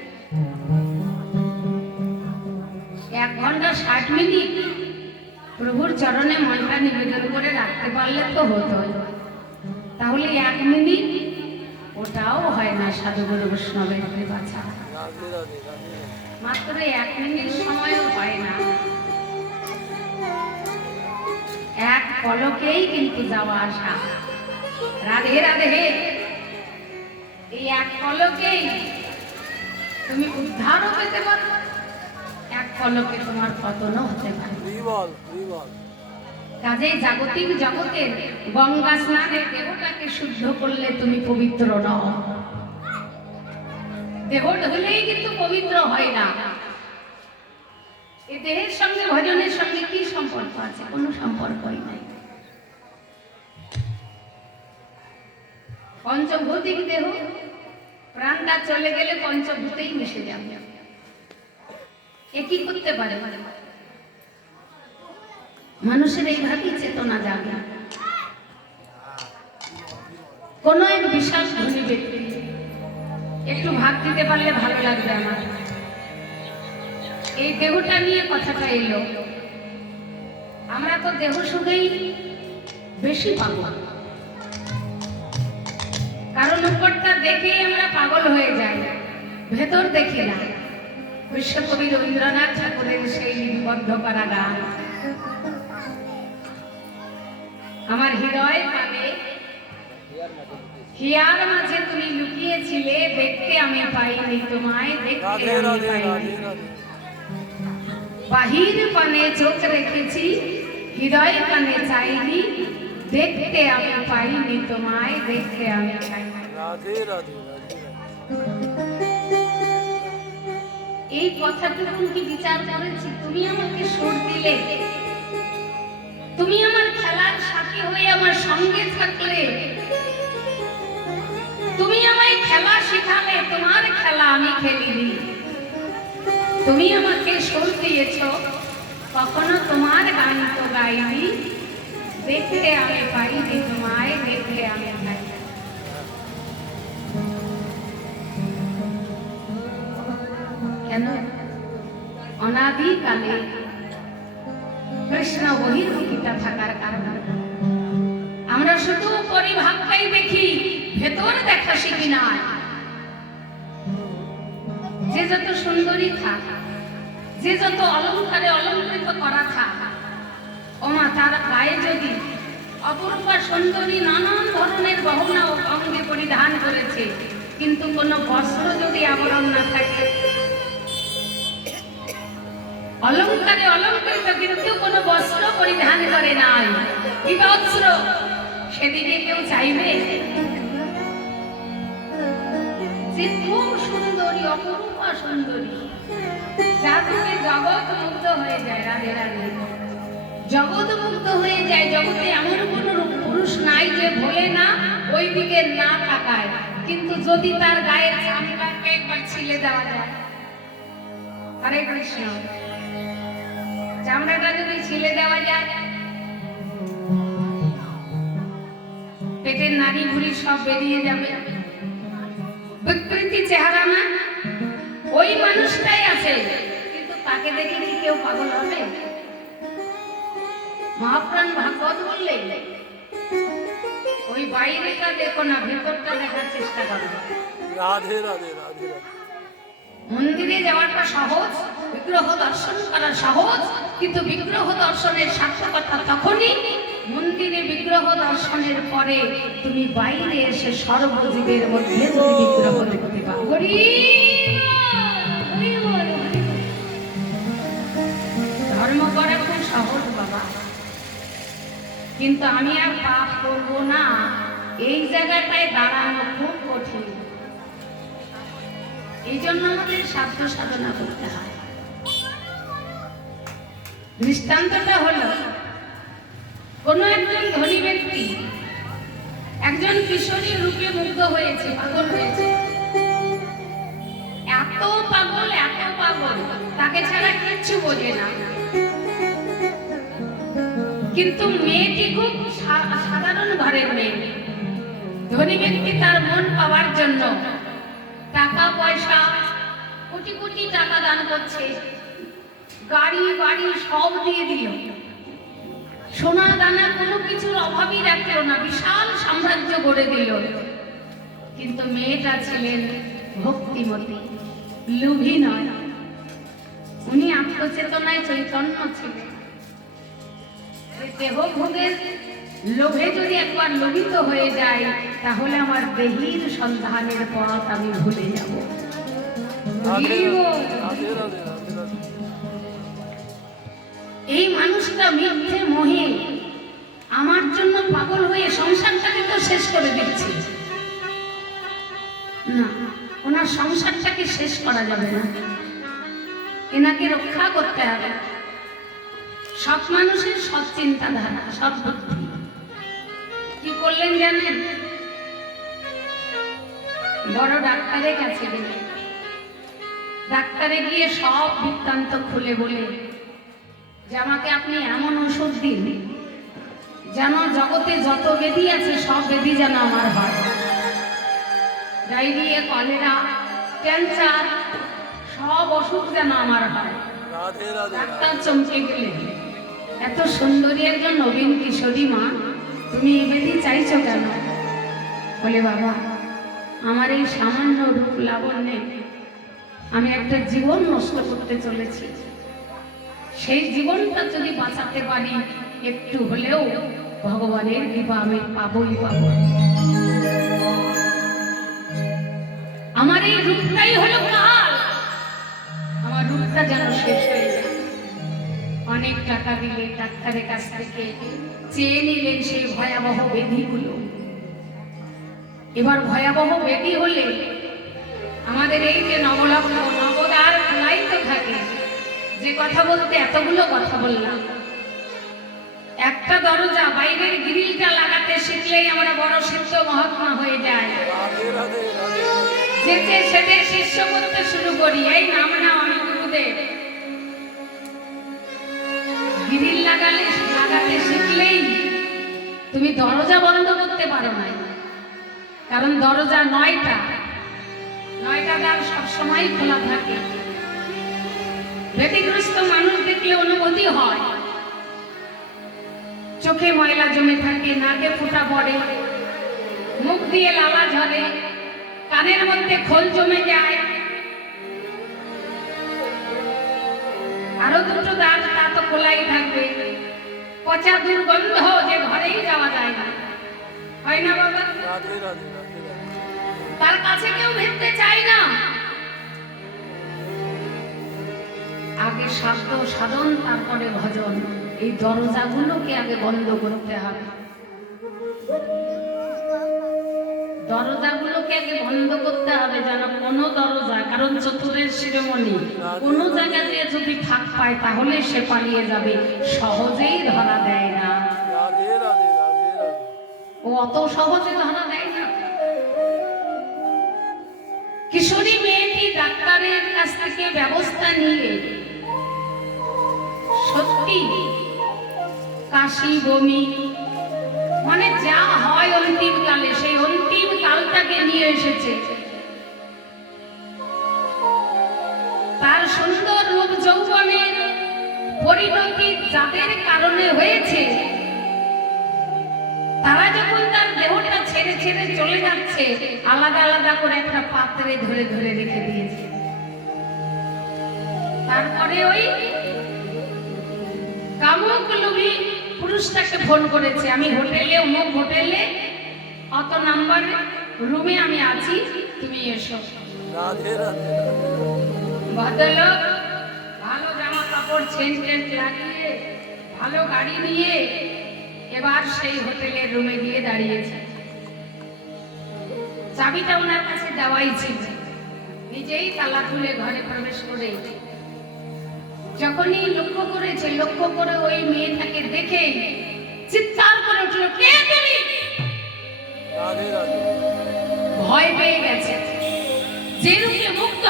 1 ঘন্টা 60 মিনিট প্রভুর চরণে মনটা নিবেদন করে রাখতে পারলে তো হতো। তাহলে 1 মিনিট ওটাও হয় না সাধুগুরু বৈষ্ণবের কৃপা ছাড়া। রাধে রাধে রাধে মাত্র 1 মিনিট সময়ও হয় না। এক পলকেই কিন্তু যাওয়া আসা। রাধে রাধে। এই এক পলকেই তুমি উদ্ধারও পেতে পারো, এক পলকে তোমার পতনও হতে পারে। রিবল রিবল কাজে জাগতিক জগতের গঙ্গা স্নানে দেহটাকে শুদ্ধ করলে তুমি পবিত্র নও। দেহ হলেই কিন্তু পবিত্র হয় না। এই দেহের সঙ্গে ভজনের সঙ্গে কি সম্পর্ক আছে? কোনো সম্পর্কই নাই। পঞ্চভৌতিক দেহ, প্রাণটা চলে গেলে পঞ্চভূতেই মিশে যাবে। এ কি করতে পারে? মানুষের এইভাবেই চেতনা জাগে। কোন এক বিশাল ধনী ব্যক্তি, একটু ভাগ দিতে পারলে ভালো লাগবে আমার। এই দেহটা নিয়ে কথাটা এলো। আমরা তো দেহ সুখেই বেশি পাবো, কারণ উপরটা দেখেই আমরা পাগল হয়ে যাই, ভেতর দেখি না। বিশ্বকবি রবীন্দ্রনাথ ঠাকুরের সেই লিপিবদ্ধ করা গান, আমার হৃদয় পাবে হিয়ার মাঝে তুমি লুকিয়েছিলে, দেখতে আমি পাইনি তোমায়, দেখতে রাধে আমি রাধে পাইনি। রাধে রাধে বাহির পানে চোখ রেখেছি, হৃদয় পানে চাইনি, দেখতে আমি পাইনি তোমায়, দেখতে আমি পাইনি। রাধে রাধে রাধে এই কথাটুকু কি বিচার করেছি? তুমি আমাকে সুর দিলে, তুমি আমার খেলার সাথী হয়ে আমার সঙ্গে থাকলে, তুমি আমায় খেলা শেখালে, তোমার খেলা আমি খেলিনি। তুমি আমাকে সুর দিয়েছ, কখনো তোমার গান তো গাইনি, দেখতে আমি পাইনি তোমায়, দেখতে আমি পাইনি। কেন? অনাদিকালে কৃষ্ণ বহির্মুখিতা থাকার কারণে আমরা শুধু পরিভাবটাই দেখি, ভেতর দেখা শিখি না। যে যত সুন্দরী থাক, যে যত অলঙ্কারে অলঙ্কৃত করা থাক, ওমা তার গায়ে যদি অপরূপা সুন্দরী নানান ধরনের গহনা ও অঙ্গে পরিধান করেছে, কিন্তু কোনো বস্ত্র যদি আবরণ না থাকে, অলঙ্কারে অলঙ্কৃত কিন্তু কোনো বস্ত্র পরিধান করে নাই, কি বস্ত্র? সেদিকে কেউ চাইবে? যে খুব সুন্দরী, অপরূপা সুন্দরী, যা থেকে জগৎ মুগ্ধ হয়ে যায়। রাধে রাধে। জগৎ মুগ্ধ হয়ে যায়। জগতে এমন কোন পুরুষ নাই যে ভোলে না, ওই দিকে না তাকায়। কিন্তু যদি তার গায়ের চামড়াকে একবার ছিলে দেওয়া যায়, হরে কৃষ্ণ, চামড়াটা যদি ছিলে দেওয়া যায়, পেটের নাড়ি ভুড়ি সব বেরিয়ে যাবে, বিকৃতি চেহারা না, ওই মানুষটাই আছে। কিন্তু তাকে দেখে কি কেউ পাগল হবে? মহাপ্রাণ ভাগবত বললে ওই বাইরেটা দেখো না, ভেতরটা দেখার চেষ্টা করো। রাধে রাধে রাধে রাধে মন্দিরে যাওয়াটা সহজ, বিগ্রহ দর্শন করা সহজ, কিন্তু বিগ্রহ দর্শনের সার্থকতা তখনই মন্দিরে বিগ্রহ দর্শনের পরে তুমি বাইরে এসে সর্বজীবের মধ্যে যদি বিগ্রহ দেখতে পাও। ধর্ম করা খুব সহজ বাবা, কিন্তু আমি আর পাপ করবো না, এই জায়গাটায় দাঁড়ানো খুব কঠিন। এই জন্য আমাদের সাধ্য সাধনা করতে হয়। দৃষ্টান্তটা হলো, কোন একজন ধনী ব্যক্তি একজন কিশোরীর রূপে মুগ্ধ হয়েছে, পাগল হয়েছে। এত পাগল, এত পাগল, তাকে ছাড়া কিচ্ছু বোঝে না। কিন্তু মেয়েটি খুব সাধারণ ঘরের মেয়ে। ধনী ব্যক্তি তার মন পাওয়ার জন্য টাকা পয়সা, কোটি কোটি টাকা দান করছে, গাড়ি বাড়ি সব দিয়ে দিল, সোনা দানা কোনো কিছুর অভাবই রাখলো না, বিশাল সাম্রাজ্য গড়ে দিল। কিন্তু মেয়েটা ছিলেন ভক্তিমতী, লোভী নয়। উনি আত্মচেতনায় চৈতন্য ছিলেন। দেহ ভোগের লোভে যদি একবার লোভিত হয়ে যায়, তাহলে আমার দেহির সন্ধানের পথ আমি ভুলে যাব। রাধে হরি বল। রাধে রাধে রাধে রাধে এই মানুষটা মিথ্যে মোহে আমার জন্য পাগল হয়ে সংসারটাকে তো শেষ করে দিচ্ছে। না, ওনার সংসারটাকে শেষ করা যাবে না, এনাকে রক্ষা করতে হবে। সব মানুষের সৎ চিন্তাধারা, সৎ বুদ্ধি। কি করলেন জানেন? বড় ডাক্তারের কাছে গেলেন। ডাক্তারে গিয়ে সব বৃত্তান্ত খুলে বলে যে আমাকে আপনি এমন ওষুধ দিন যেন জগতে যত ব্যাধি আছে সব ব্যাধি যেন আমার হয়। ডায়রিয়া, কলেরা, ক্যান্সার, সব অসুখ যেন আমার হয়। রাধে রাধে ডাক্তার চমকে গেলেন, এত সুন্দরী একজন নবীন কিশোরী মা, তুমি এই ব্যাধি চাইছো কেন? বলে বাবা, আমার এই সামান্য রূপ লাবণ্যে আমি একটা জীবন নষ্ট করতে চলেছি। সেই জীবনটা যদি বাঁচাতে পারি একটু হলেও ভগবানের কৃপা আমি পাবই পাবো। আমার এই রূপটাই হলো কাল, আমার রূপটা যেন শেষ হয়ে যায়। অনেক টাকা দিলে ডাক্তারের কাছ থেকে চেয়ে নিলেন সেই ভয়াবহ ব্যাধিগুলো। এবার ভয়াবহ ব্যাধি হলে আমাদের এই যে নবলগ্ন নবদার খোলাই তো থাকে, যে কথা বলতে এতগুলো কথা বললাম। একটা দরজা বাইরের গ্রিলটা লাগাতে শিখলেই আমরা বড় সিদ্ধ মহাত্মা হয়ে যায়। রাধে রাধে রাধে যেতে সেতে শিষ্য করতে শুরু করি, এই নাম না আমি গুরুদেব। গ্রিল লাগাতে শিখলেই তুমি দরজা বন্ধ করতে পারো না, কারণ দরজা 9টা দ্বার সবসময় খোলা থাকে। ব্যাধিগ্রস্ত মানুষ দেখলে অনুভূতি হয়, চোখে ময়লা জমে থাকে, নাকে ফোঁটা পড়ে, মুখ দিয়ে লালা ঝরে, কানের মধ্যে খোল জমে যায়। আরো দুটো দ্বার তা তো খোলাই থাকবে, পচা দুর্গন্ধ যে ঘরেই যাওয়া যায় না, হয় না বাবা? রাধে রাধে রাধে রাধে তার কাছে কেউ ভিড়তে চায় না। আগে শাস্ত্র সাধন, তারপরে ভজন। এই দরজাগুলোকে আগে বন্ধ করতে হবে, দরজাগুলোকে আগে বন্ধ করতে হবে। যেন কোনো দরজা, কারণ চতুরের শিরোমণি, কোনো জায়গাতে যদি ফাঁক পায় তাহলে সে পালিয়ে যাবে, সহজেই ধরা দেয় না। রাধে রাধে রাধে রাধে ও অত সহজে ধরা দেয় না। কিশোরী মেয়েটি ডাক্তারের কাছ থেকে ব্যবস্থা নিয়ে সত্যি কাশি, বমি, মানে যা হয় অন্তিম কালে, সেই অন্তিম কালটাকে নিয়ে এসেছে। তার সুন্দর রূপ যৌবনের পরিণতি যাদের কারণে হয়েছে, তারা যখন তার দেহটা ছেড়ে ছেড়ে চলে যাচ্ছে, আলাদা আলাদা করে একটা পাত্রে ধরে ধরে রেখে দিয়েছে। তারপরে ওই কামুক লোভী পুরুষটাকে ফোন করেছে, আমি হোটেলে, অমুক হোটেলে, অত নাম্বার রুমে আমি আছি, তুমি এসো। রাধে রাধে ভদ্রলোক ভালো জামা কাপড় সেন্ট লাগিয়ে ভালো গাড়ি নিয়ে এবার সেই হোটেলের রুমে গিয়ে দাঁড়িয়েছে। চাবিটা ওনার কাছে দেওয়াই ছিল, নিজেই তালা খুলে ঘরে প্রবেশ করে যখনই লক্ষ্য করেছে, লক্ষ্য করে ওই মেয়েটাকে দেখে চিৎকার করে উঠল, কে তুমি? রাধে রাধে ভয় পেয়ে গেছে। যে রূপে মুক্ত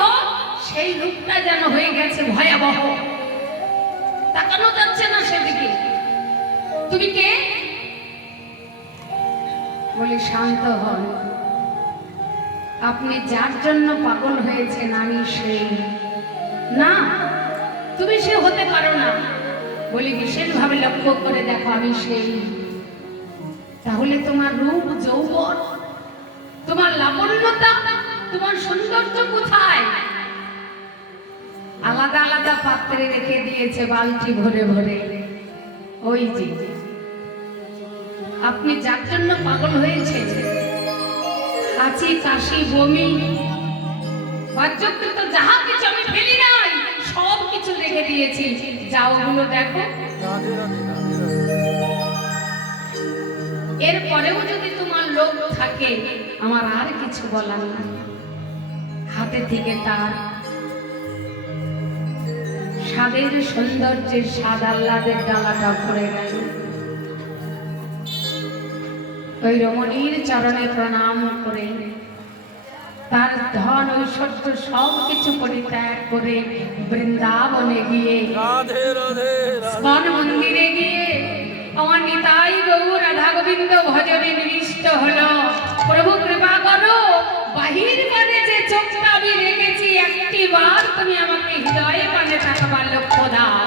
সেই রূপটা যেন হয়ে গেছে ভয়াবহ, তাকানো যাচ্ছে না সেদিকে। তুমি কে? বলে শান্ত হন, আপনি যার জন্য পাগল হয়েছেন আমি সেই না, তুমি সে হতে পারো না। বলি বিশেষভাবে লক্ষ্য করে দেখো, আমি সেই। তাহলে তোমার রূপ যৌবন, তোমার লাবণ্যতা, তোমার সৌন্দর্য কোথায়? আলাদা আলাদা পাত্রে রেখে দিয়েছে বালতি ভরে ভরে। ওই যে আপনি যার জন্য পাগল হয়েছে, হাঁচি, কাশি, বমি, বাহ্যকৃত যাহা কিছু আমি ফেলি নাই, সব কিছু রেখে দিয়েছি। যাও ওগুলো দেখো। রাধে রাধে রাধে রাধে এরপরেও যদি তোমার লোভ থাকে, আমার আর কিছু বলার নাই। হাতে থেকে তার স্বাদের সৌন্দর্যের স্বাদ আহ্লাদের ডালাটা ভরে গেল। ওই রমণীর চরণে প্রণাম করে তার ধন ঐশ্বর্য সব কিছু পরিত্যাগ করে বৃন্দাবনে গিয়ে, রাধে রাধে স্কন মন্দিরে গিয়ে আমার নিতাই গৌর রাধা গোবিন্দ ভজনে নিবিষ্ট হলো। প্রভু কৃপা করো, বাহির মানে যে চোখটা আমি রেখেছি, একটি বার তুমি আমাকে হৃদয়ে পানে তাকাবার লক্ষ্য দাও।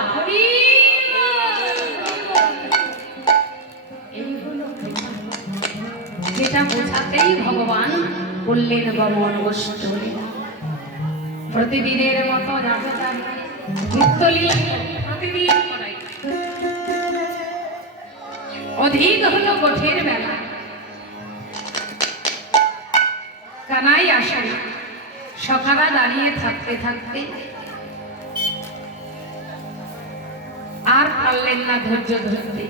এইগুলো কৃপা, যেটা বোঝাতেই ভগবান বললেন গমন গোষ্ঠী। প্রতিদিনের মতো নিত্যলীলা প্রতিদিন করাই। অধিক হলো গোঠের বেলা, কানাই আসে না। সখারা দাঁড়িয়ে থাকতে থাকতে আর পারলেন না ধৈর্য ধরতে,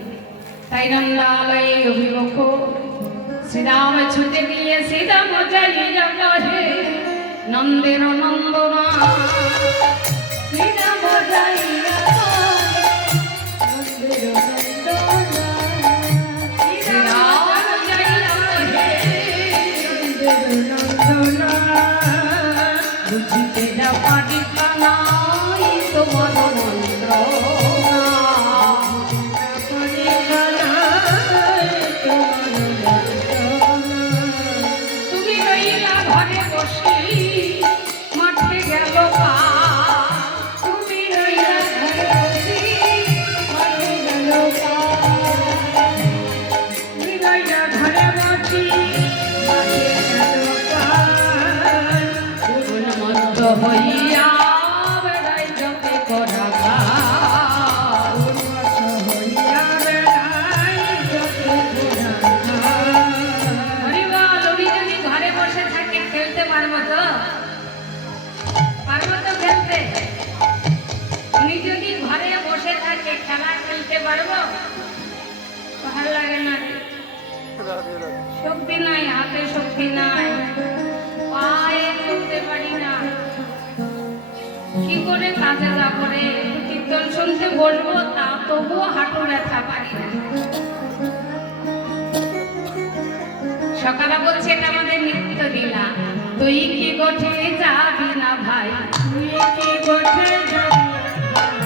তাই নন্দালয়ে অভিমুখ শ্রীরাম ছুটে গিয়ে শ্রীরাম যাইয়া কহে নন্দের নন্দনা, শ্রীরাম যাইয়া কহে নন্দের নন্দনা, শ্রীরাম যাইয়া কহে নন্দের নন্দনা, বুঝিতে না পারি কানাই তোমার মন্ত্রণা, তুমি রইলা ঘরে বসি মাঠে গেল পা, তুমি রইলা ঘরে বসি মাঠে গেল পা, তুমি রইলা ঘরে বসি মাঠে গেল পা, মন্দ হইয়া বেড়াই যতে করা গা, হইয়া বেড়াই যতে করা গা। হরিবল, উনি যদি ঘরে বসে থাকে খেলতে পারবো তো? পারবো তো খেলতে? উনি যদি ঘরে বসে থাকে খেলা খেলতে পারবো? ভালো লাগে না, রাধে রাধে শক্তি নাই, হাতে শক্তি নাই, পায়ে চলতে পারি না, কি করে কাজে যাবো রে? কীর্তন শুনতে বলবো, তা তবুও হাঁটু ব্যথা পারি না। সকালে বলছে এটা আমাদের নিত্য লীলা। তুই কি গোঠে যাবি না ভাই, তুই কি গোঠে যাবি না ভাই,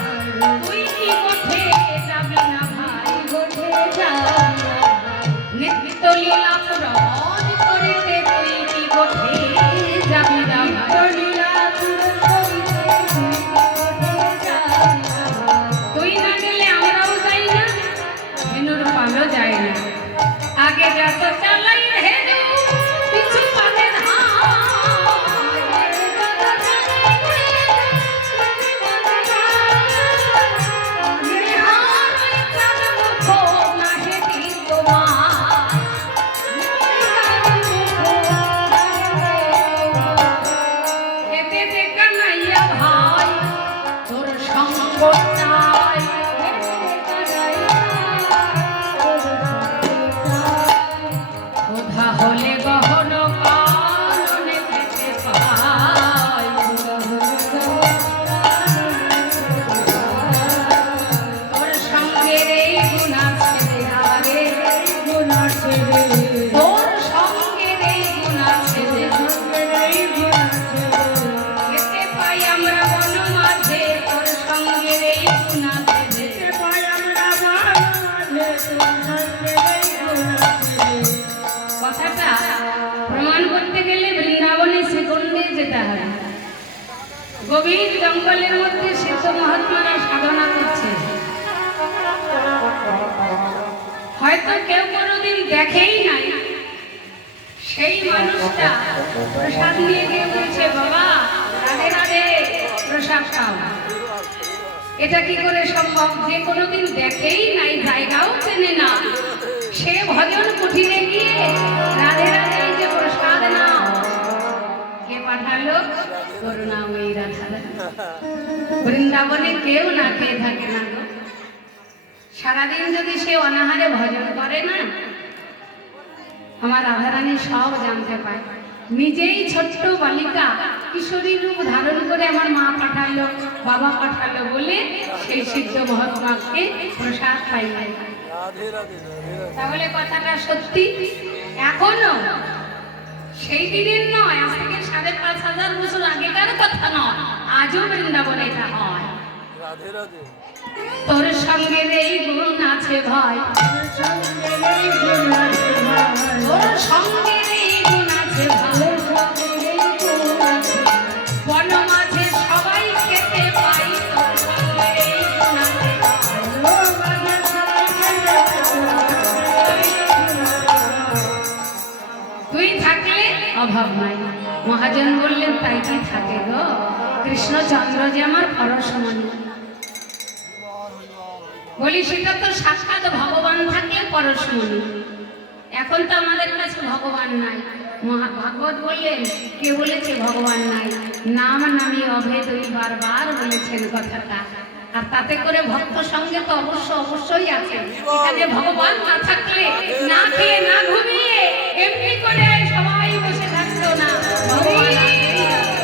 তুই কি গোঠে যাবি না ভাই, গোঠে যাবি না ভাই, নিত্য লীলা পূরণ করিতে তুই কি গোঠে যাবি না ভাই, লীলা পূরণ করিতে তুই কি গোঠে যাবি না ভাই। তুই না গেলে আমরাও যাই না, ধেনুর পালও যায় না। আগে যত চালাই হেনু পিছু পাতে ভাই তোর সঙ্গ চাই, কোথা হলে গহন কাননে পেতে পাই, তোর সঙ্গের এই গুণা ছেড়ে আগে গুণা ছেড়ে, তোর সঙ্গের এই গুণা ছেড়ে, পেতে পাই আমরা বন মাঝে, তোর সঙ্গের এই গুণা ছেড়ে, পাই আমরা বন মাঝে, তোর সঙ্গের এই গুণা ছেড়ে। কথাটা প্রমাণ করতে গেলে বৃন্দাবনে শ্রীকুণ্ডে যেতে হবে। গভীর জঙ্গলের মধ্যে সিদ্ধ মহাত্মারা সাধনা করছে। হয়তো কেউ কোনোদিন দেখেই নাই, সেই মানুষটা প্রসাদ নিয়ে গিয়ে বলছে, বাবা রাধে রাধে, প্রসাদ খাও। এটা কি করে সম্ভব? যে কোনোদিন দেখেই নাই, জায়গাও চেনে না, সে ভজন কুঠিরে গিয়ে রাধে রাধে, এই যে প্রসাদ নাও। কে পাঠালো করুণাময়ী রাধা রানী। বৃন্দাবনে কেউ না খেয়ে থাকে না গো। সারাদিন যদি সে অনাহারে ভজন করে না, আমার রাধারানী সব জানতে পায়। নিজেই ছোট্ট বালিকা কিশোরী রূপ ধারণ করে আমার মা পাঠালো, বাবা পাঠালো বলে সেই সিদ্ধ মহাত্মাকে প্রসাদ পাই নাই। রাধে রাধে রাধে রাধে। তাহলে কথাটা সত্যি। এখনো সেই দিনের নয়, আজ থেকে ৫,৫০০ বছর আগেকার কথা নয়, আজও বৃন্দাবনে এটা হয়। রাধে রাধে। তোর সঙ্গে এই গুণ আছে ভাই, তোর সঙ্গে এই গুণ আছে ভাই, বন মাঝে সবাই খেতে পাই, তোর সঙ্গে এই গুণ আছে তুই থাকলে অভাব নাই। মহাজন বললেন তাই কি থাকে গো, কৃষ্ণচন্দ্র যে আমার পরশমণি। বলি সেটা তো সাক্ষাৎ ভগবান থাকলে পরশমণি। এখন তো আমাদের কাছে ভগবান নাই। ভাগবত বললেন, কে বলেছে ভগবান নাই? নাম নামি অভেদ ওই বারবার বলেছেন কথাটা। আর তাতে করে ভক্ত সঙ্গে তো অবশ্যই আছে। এখানে ভগবান না থাকলে না খেয়ে না ঘুমিয়ে এমনি করে সবাই বসে থাকতো না, ভগবান আছেই আছে।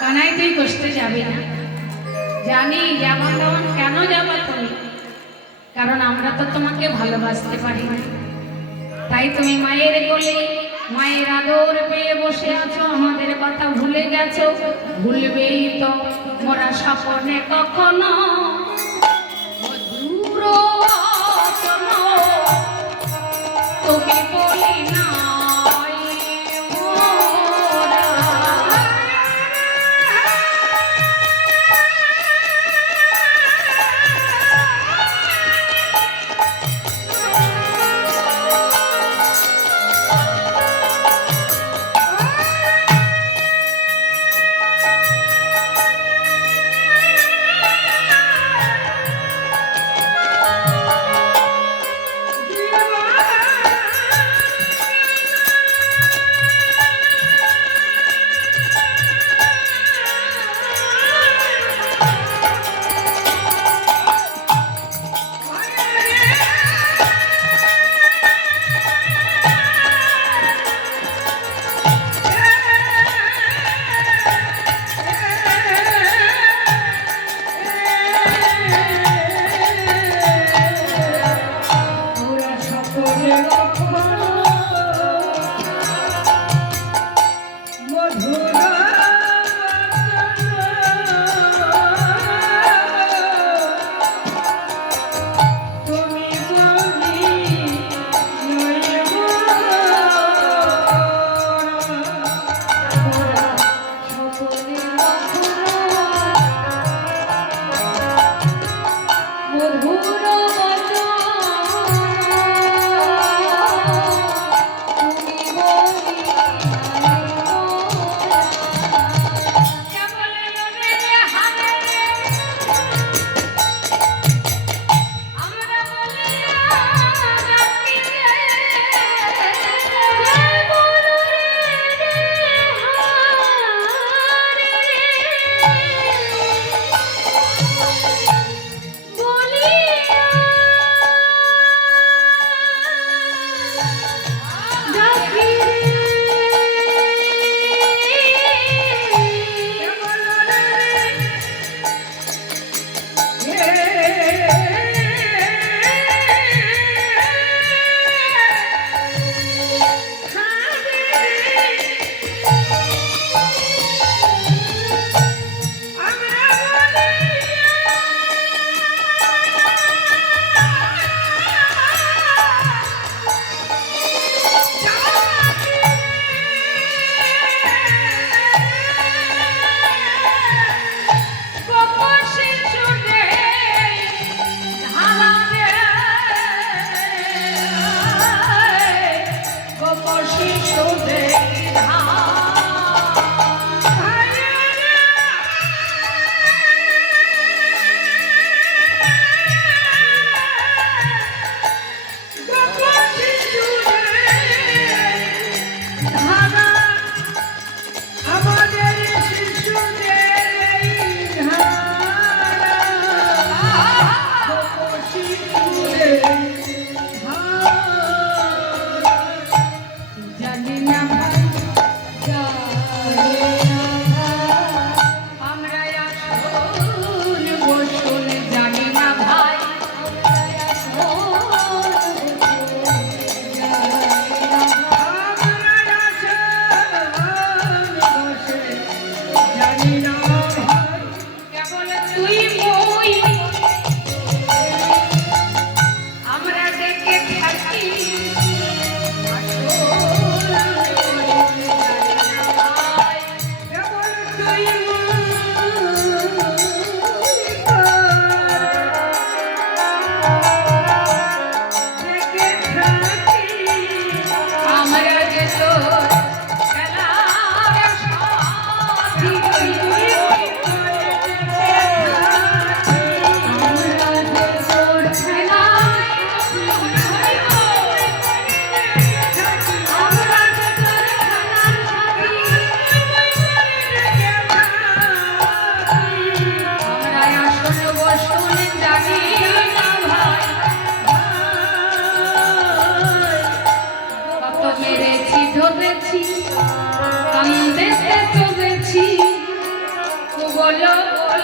কানাই তুই কষ্টে যাবি না? জানি যাবা, তখন কেন যাবা তুমি? কারণ আমরা তো তোমাকে ভালোবাসতে পারি না। তাই তুমি মায়ের কোলে মায়ের আদর পেয়ে বসে আছো, আমাদের কথা ভুলে গেছো। ভুলবেই তো মোরা স্বপ্নে কখনো মধুর বচন তোকে বলি না।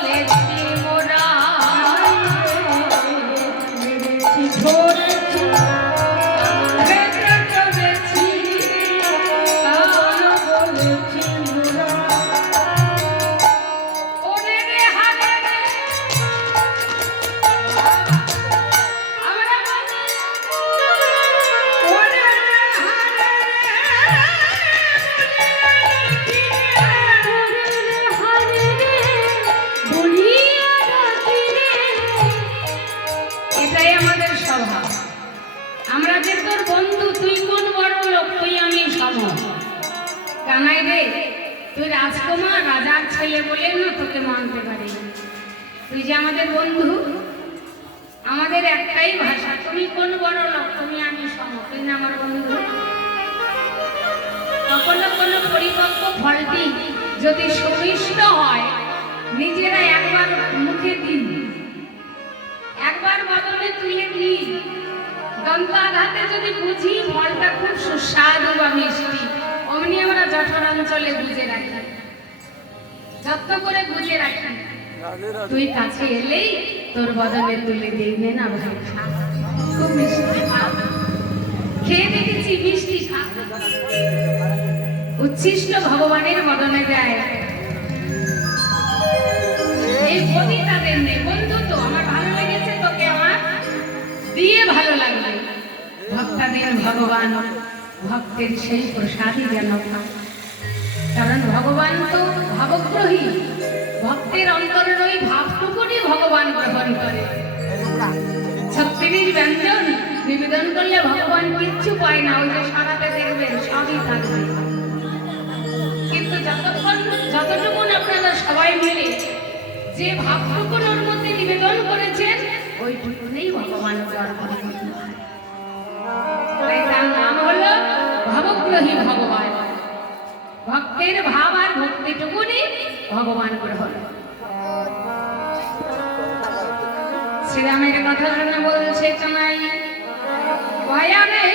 বলেছি মোরা মেরেছি ধরেছি বেঁচে চলেছি কালো বলেছি মোরা ওরে রে হারে রে আমরা ওরে হারে এটাই আমাদের স্বভাব। আমরা যে তোর বন্ধু, তুই কোন বড় লোক, তুই আমি সম। কানাই রে, তুই রাজকুমার, রাজার ছেলে বলে না তোকে মানতে পারি। তুই যে আমাদের বন্ধু, আমাদের একটাই ভাষা, তুমি কোন বড় লোক, তুমি আমি সম, তুই না আমার বন্ধু। কখনো কোনো পরিপক্ক ফলটি যদি সুমিষ্ট হয়, নিজেরা একবার মুখে দিন, একবার বদলে তুলে দিই, দন্তাঘাতে যদি বুঝি ফলটা খুব সুস্বাদু বা মিষ্টি, অমনি আমরা জঠরাঞ্চলে বুঝে রাখি, যত্ন করে বুঝে রাখি। রাধে রাধে তুই কাছে এলেই তোর বদলে তুলে দিই না ভাই, খা, খুব মিষ্টি খা। খেয়ে দেখেছি মিষ্টি খা, উচ্ছিষ্ট ভগবানের বদলে দেয়। এই বলি তাদের নেই, বন্ধু তো আমার ভালো লেগেছে, তোকে আমার দিয়ে ভালো লাগবে। ভক্তাদের ভগবান ভক্তের সেই প্রসাদই যেন খায়। কারণ ভগবান তো ভাবগ্রহী, ভক্তের অন্তরের ওই ভাবটুকুনি ভগবান গ্রহণ করে। 36 ব্যঞ্জন নিবেদন করলে ভগবান কিচ্ছু পায় না, ওই যে সারাতে দেখবেন সবই থাকবে। কিন্তু যতটুকুন আপনারা সবাই মিলে যে ভাবটুকুন ওর মধ্যে নিবেদন করেছেন, ওইটুকুনেই ভগবান গ্রহণ করে। তাই তার নাম হলো ভাবগ্রহী ভগবান। ভক্তের ভাব আর ভক্তিটুকুনি ভগবান গ্রহণ। শ্রীরামের কথা শুনে বলছে কানাই, ভয়া রে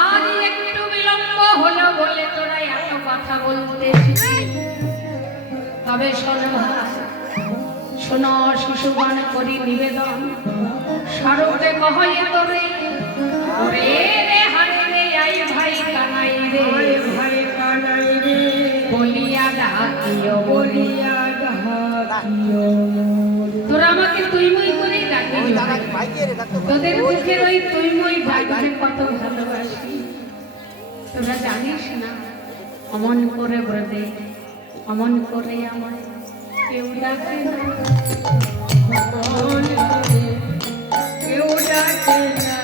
আর একটু বিলম্ব হলো বলে তোরা এত কথা বলতে শিখলি। তবে শোনো ভাই, শোনো শিশুগণ করি নিবেদন, স্বরূপে কহয়ে তোরে, ওরে রে হারে রে আই ভাই কানাই রে, ভাই কানাই রে বলিয়া ডাকিও বলি। বলিয়া ডাকিও তোরা আমাকে তুই মুই করেই ডাকবি, তোদের মুখের ওই তুই মুই ডাকবে কত ভালোবাসি তোরা জানিস না। অমন করে ব্রতে, অমন করে আমায় কেউ ডাকে না, কেউ ডাকে না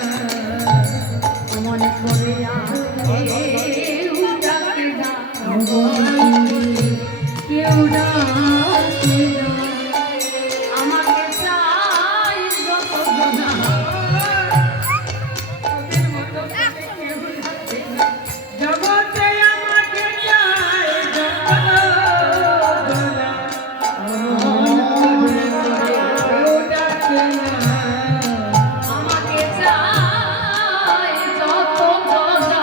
অমন করে কেউ ডাকে না, কেউ ডাকে না আমাকে চাই যত না, তোদের মতো করে কেউ ডাকে না। জগতে আমাকে চায় যত জনা, কেউ ডাকে না আমাকে চাই যত জনা,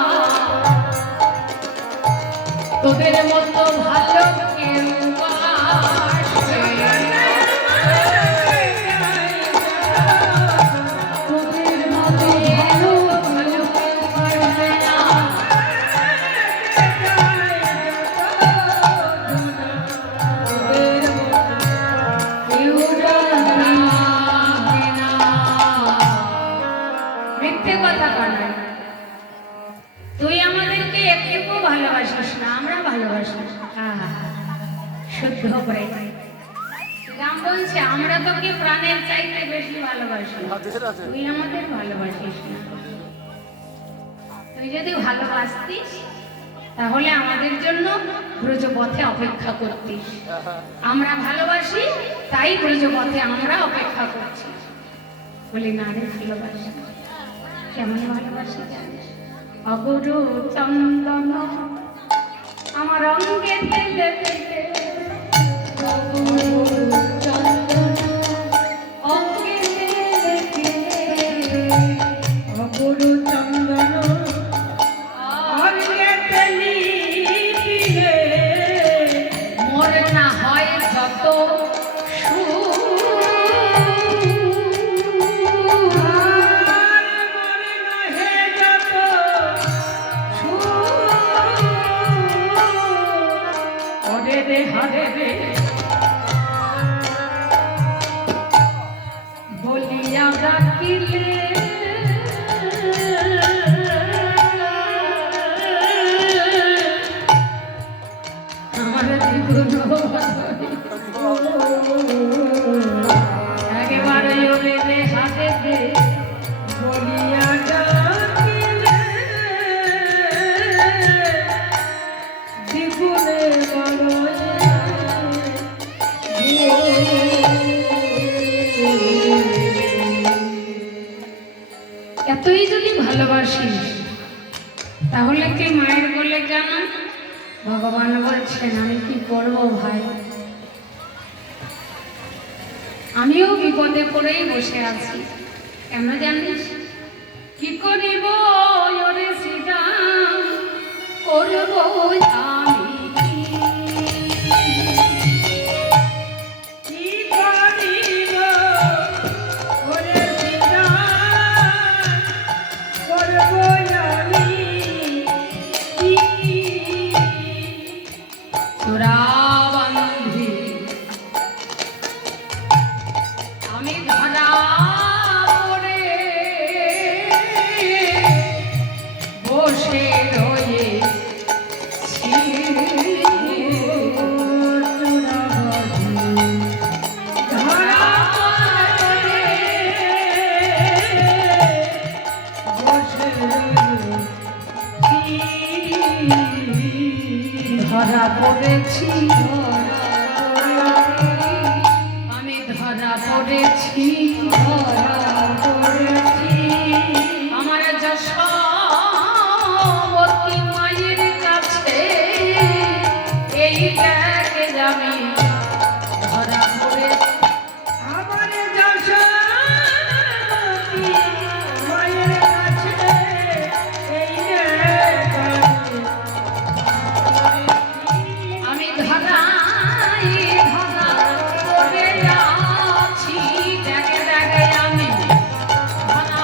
তোদের মতো ভালো কেউ বাসবে না। তোদের মতো ভালো ভালো কেউ বাসবে না। কেউ ডাকবে না। মিথ্যে কথা কানাই, তুই আমাদেরকে একটু ভালোবাসিস না, আমরা ভালোবাসি। শুদ্ধ করে রাম বলছে, আমরা তোকে প্রাণের চাইতে বেশি ভালোবাসি, রাধে রাধে তুই আমাদের ভালোবাসিস না। তুই যদি ভালোবাসতিস তাহলে আমাদের জন্য ব্রজপথে অপেক্ষা করতিস। আমরা ভালোবাসি তাই ব্রজপথে আমরা অপেক্ষা করছি। বলি না রে, ভালোবাসি কেমন ভালোবাসি জানিস? অগুরু চন্দন আমার অঙ্গে তেলে তেলে, অগুরু চন্দন অঙ্গে তেলে তেলে, অগুরু চন্দন অঙ্গে তেলি দিলে, মোর না হয় যত রে বলিয়া ডাকিলে আমার জীবন একেবারে ওরে দে হাতে দে বলিয়া ডাকিলে দ্বিগুণে এতই যদি ভালোবাসিস তাহলে কি মায়ের বলে কেন? ভগবান বলছেন আমি কি করব ভাই, আমিও বিপদে পড়েই বসে আছি। কেন জানিস? কি করিব ওরে শ্রীরাম, করব আমি কি করিব ওরে সীতা, করব আমি কি? তোরা বান্ধি আমি ধরা পড়ে বসে রয়েছি। ধরা পড়ে ধরা পড়েছি, আমি ধরা পড়েছি, আমার যশোমতী মায়ের কাছে এই দেখে আমি ধরা পড়েছি। আমার যশোমতী মায়ের কাছে এই আমি ধরা পড়ে আছি, দেখে দেখে আমি ধরা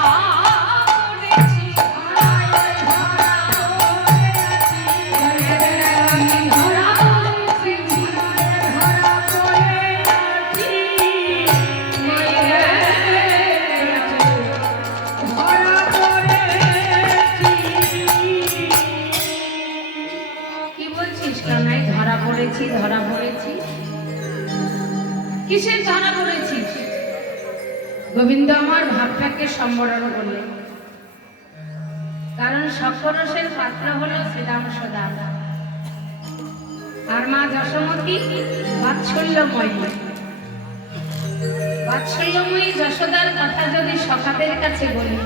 পড়েছি, আমি ধরা পড়েছি, কি বলছিস কানাই? ধরা পড়েছি, ধরা পড়েছি, কিসের ধরা পড়েছিস? গোবিন্দ আমার ভাবটাকে সম্বরণ করলে, কারণ সপ্তরসের পাত্র হলো শ্রীরাম সদা, আর মা যশোমতী বাৎসল্যময়ী। বাৎসল্যময়ী যশোদার কথা যদি সখাদের কাছে বলি,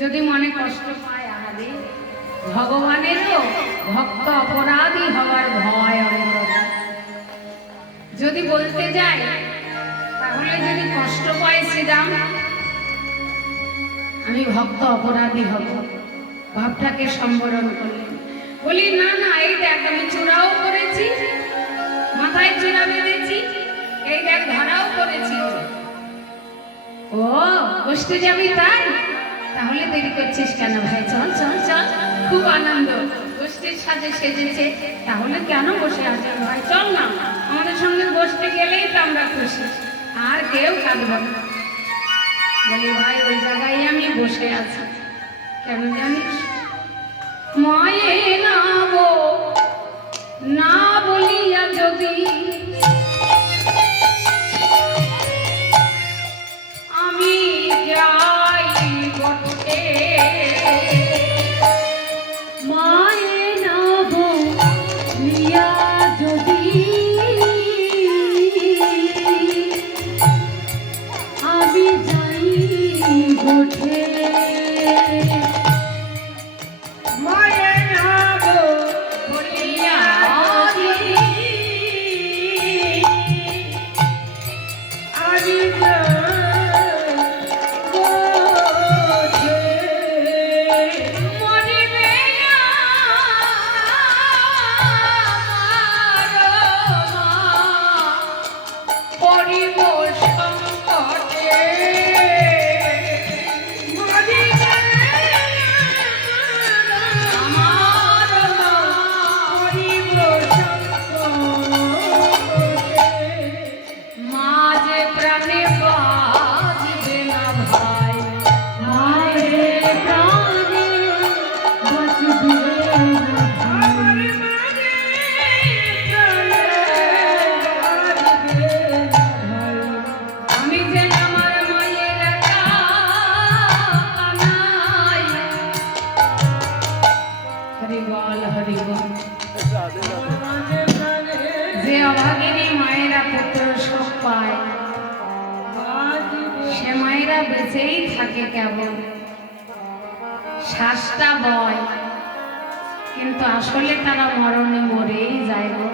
যদি মনে কষ্ট পায়, আহারে ভগবানেরও ভক্ত অপরাধী হওয়ার ভয় অন্তরে। যদি বলতে যায় তাহলে যদি কষ্ট পায় শ্রীরাম, আমি ভক্ত অপরাধী হব, ভাবটাকে সম্বরণ করলেন। বলি না না, এই দেখ আমি চূড়াও করেছি, মাথায় চূড়া বেঁধেছি, এই দেখ ধরাও করেছি। ও বসতে যাবি তাই? তাহলে দেরি করছিস কেন ভাই? চল চল চল, খুব আনন্দ, গোষ্ঠীর সাথে সেজেছে, তাহলে কেন বসে আছেন ভাই? চল না, আমাদের সঙ্গে বসতে গেলেই তো আমরা খুশি, আর কেউ কাঁদব না। বলি ভাই ওই জায়গায় আমি বসে আছি, কেন জানিস? মায়ে নাবো না বলিয়া যদি আমি যাই বটে, মায়ে নব লিয়া যদি আমি যাই গোঠে, মায়ে নব বলিয়া যদি আমি যাই গোঠে, মরিবে আমার মা, পড়িব সংকটে, আমার মা, পরিব বেঁচেই থাকে কেবল, শ্বাসটা বয় কিন্তু আসলে তারা মরণে মরেই যায় গো।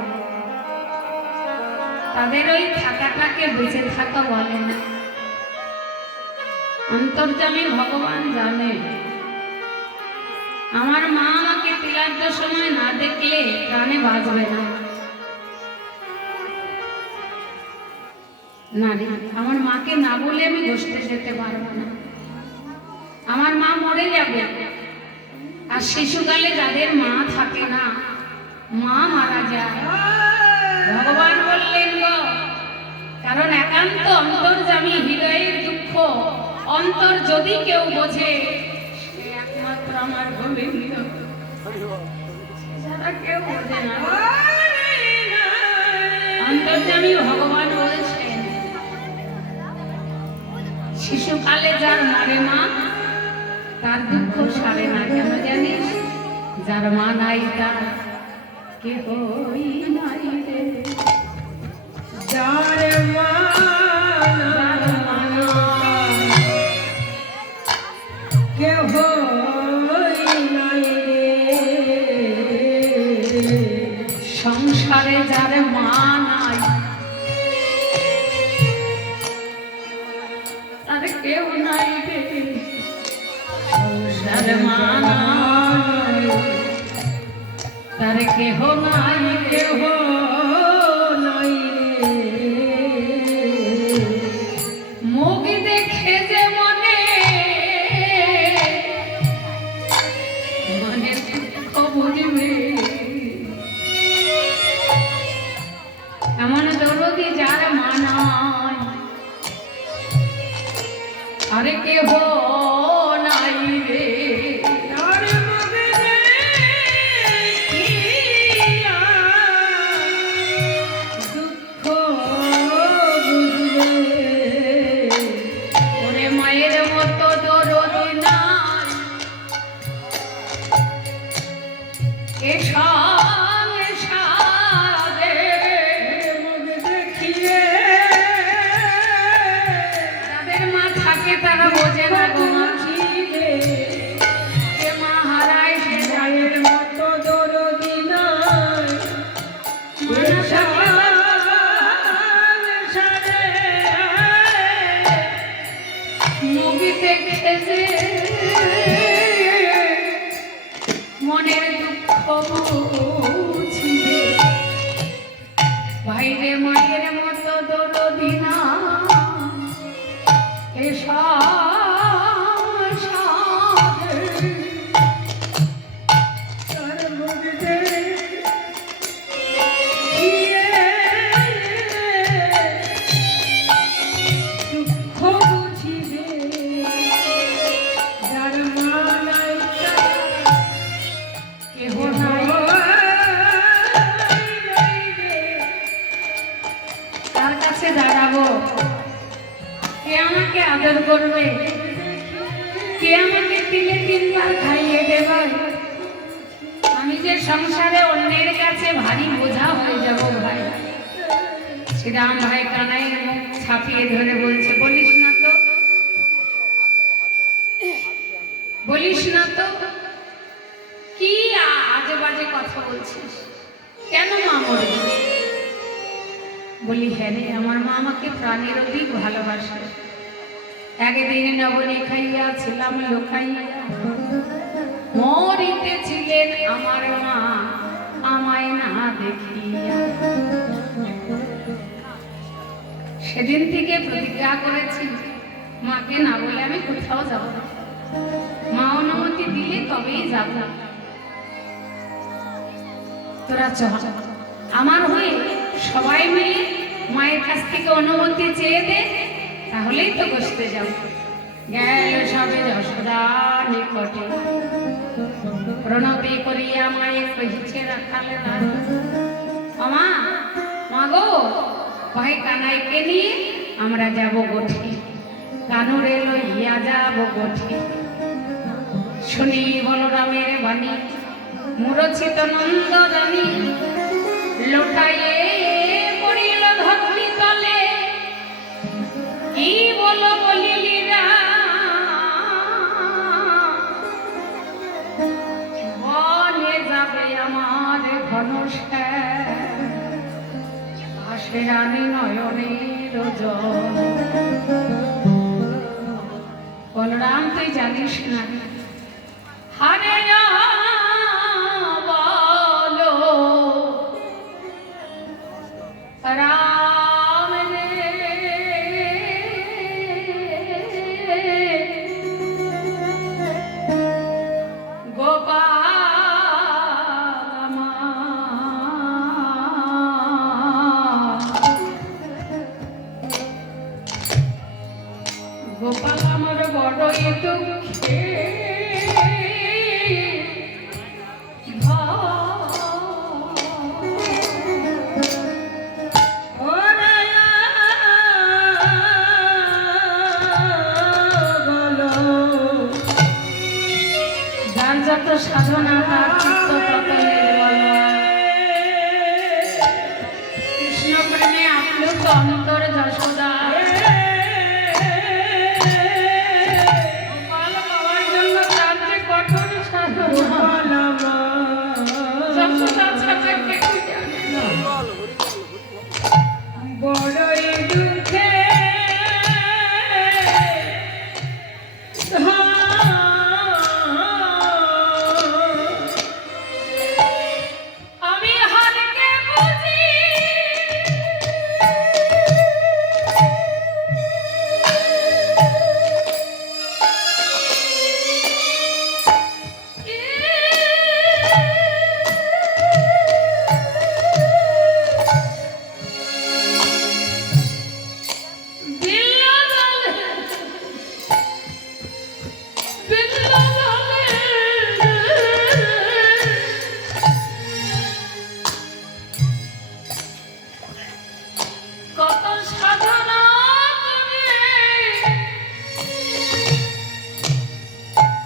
তাদের ওই থাকাটাকে বেঁচে থাকা বলে না। অন্তর্যামী ভগবান জানে আমার মা আমাকে তিলার্য সময় না দেখলে প্রাণে বাঁচবে না। নারী আমার মাকে না বলে আমি গোষ্ঠে যেতে পারবো না, আমার মা মরে যাবে। আর শিশুকালে যাদের মা থাকে না, মা মারা যায়। ভগবান বললেন গো, কারণ একান্ত অন্তর্যামী হৃদয়ের দুঃখ অন্তর যদি কেউ বোঝে, সে একমাত্র আমার গোবিন্দ, যারা কেউ বোঝে না। অন্তর্যামী ভগবান বলছেন, শিশুকালে যার মরে মা, তার দুঃখ সারে না। কেন জানিস? যার মা নাই তার কেহই নাই রে। যার মা যার মা নাই, কেহ নাই রে। সংসারে যার মা নাই, তার কেউ নাই রে। যার মা নাই, তার কেহ নাই রে। কেহ নাই রে। মুখ দেখে যে মনে মনে দুঃখ বুঝবে, এমন দরদি যার মা নাই, আরে কেহ নাই রে। তার মুখে দেখিয়া দুঃখ বুঝবে। ওরে মায়ের মতো দরদি নাই এ সংসারে। মুখ দেখিয়ে যাদের মা থাকে তারা বোঝে না গো মা। বুঝিবে। যে মা হারায় সে যায়। মায়ের মতো দরদি নাই। মা না থাকলে সংসারে মুখ দেখে যে মনের দুঃখ বুঝিবে। বাইরে মায়ের মতো দরদি না এ সংসারে। তার মুখ দেখিয়ে দুঃখ বুঝিবে। যার মা নাই তার কেহ নাই, তার কাছে দাঁড়াবো, কে আমাকে আদর করবে, কে আমাকে তিলে তিনবার খাইয়ে দেবে। আমি যে সংসারে অন্যের কাছে ভারী বোঝা হয়ে যাব ভাই। শ্রীরাম ভাই কানাইয়ের মুখ ছাপিয়ে ধরে বলছে, বলিস না তো, বলিস না তো, কি আজে বাজে কথা বলছিস, কেন মা মরবে? বলি হ্যাঁ রে, আমার মা আমাকে প্রাণের অধিক ভালোবাসে। একদিন নবনী খাইয়া ছিলাম লোকাইয়া, মরিতেছিলেন আমার মা আমায় না দেখিয়া। সেদিন থেকে প্রতিজ্ঞা করেছি, মাকে না বলে আমি কোথাও যাব না। মা অনুমতি দিলে তবেই যাব। তোরা চল, আমার হয়ে সবাই মিলে মায়ের কাছ থেকে অনুমতি চেয়ে দে, তাহলেই তো বসতে যাব। গেল সবে যশোদা নিকটে, প্রণতি করিয়া মায়ে কহিছে রাখালে রানী, মা মা গো, ভাই কানাইকে নিয়ে আমরা যাব গোঠে, কানুরে লইয়া যাব গোঠে। শুনি বলরামের বাণী, মূরছিত নন্দ জানি, লোটাইয়ে পড়িল ধরণী তলে, কি বল বলিলি রাম, জানি নয়নের জল। বলরাম তুই জানিস না হারে বলো রাম রে গোপাল আমার, গোপাল আমার বড়ই দুঃখে যার যত সাধনা তার চিত্ত তত নির্মল। কৃষ্ণ প্রেমে আপ্লুত অন্তর যশোদা গোপাল পাওয়ার জন্য তার যে কঠোর সাধনা, যশোদা ছাড়া কেউ জানে না। বড়ই দুঃখে আমি হারকে বুঝি কত সাধনা করে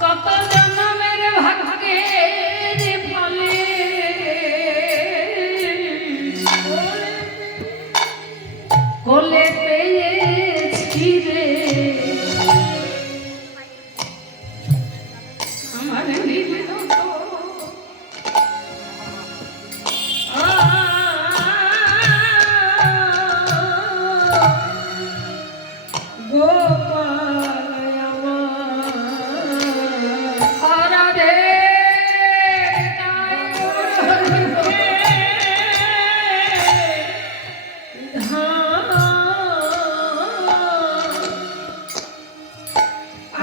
কত জন্মের ভাগ্যের ফলে কোলে পেয়েছি রে আমার নীল গোপাল আমার রাধে তাই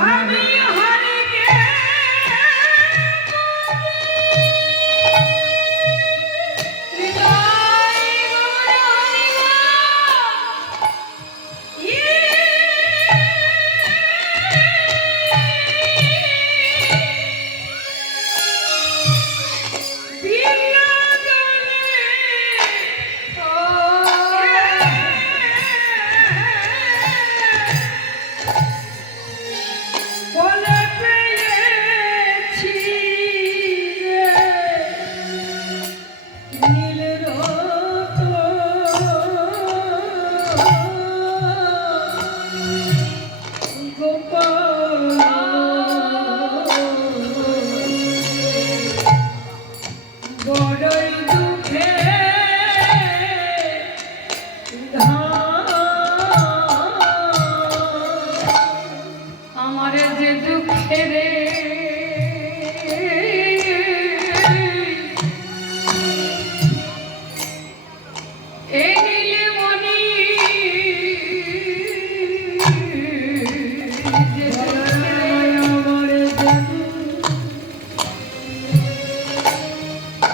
আমি হরিকে বলে পেয়েছি রে নীল গোপাল বড়ই দুঃখে আমার যে দুঃখে রে এই নীলমণি যে দুঃখে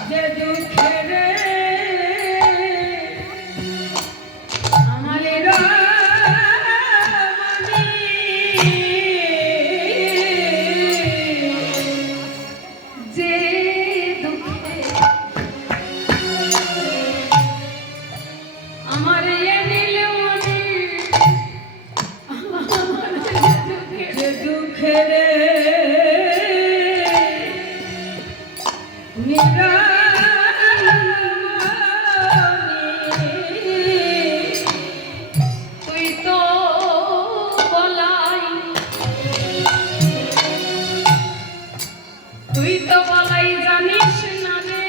যে দুঃখে রে আমার যে দুঃখে আমার এ নীলমণি আমার যে দুঃখে যে দুঃখে রে তুই তো বলাই জানিস না রে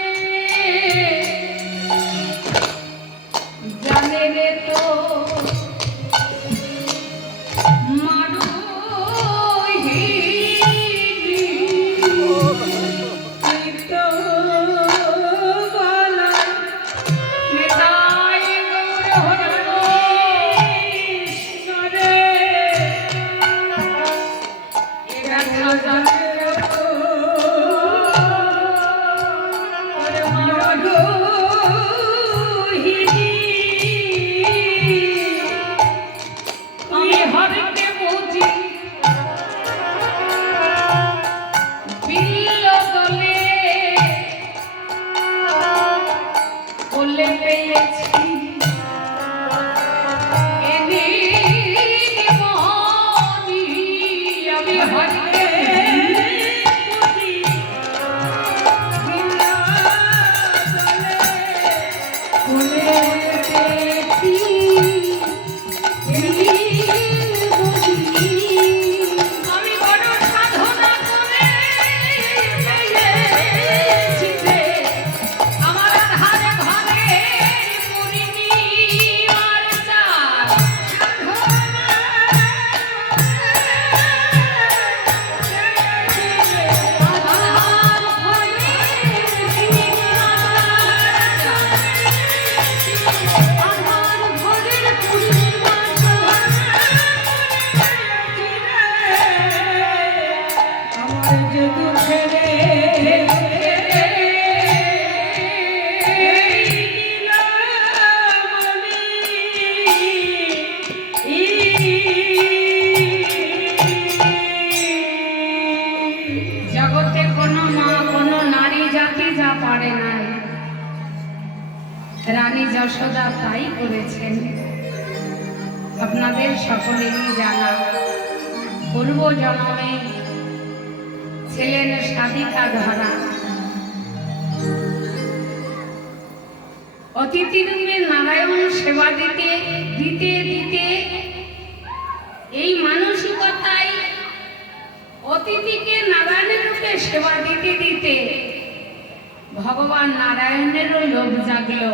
জানে রে যশোদা তাই করেছেন। আপনাদের সকলেরই জানা, পূর্ব জন্মে ছিলেন সাধিকা ধরা। অতিথি রূপে নারায়ণ সেবা দিতে দিতে দিতে এই মানসিকতায় অতিথিকে নারায়ণের রূপে সেবা দিতে দিতে ভগবান নারায়ণেরও লোভ জাগলো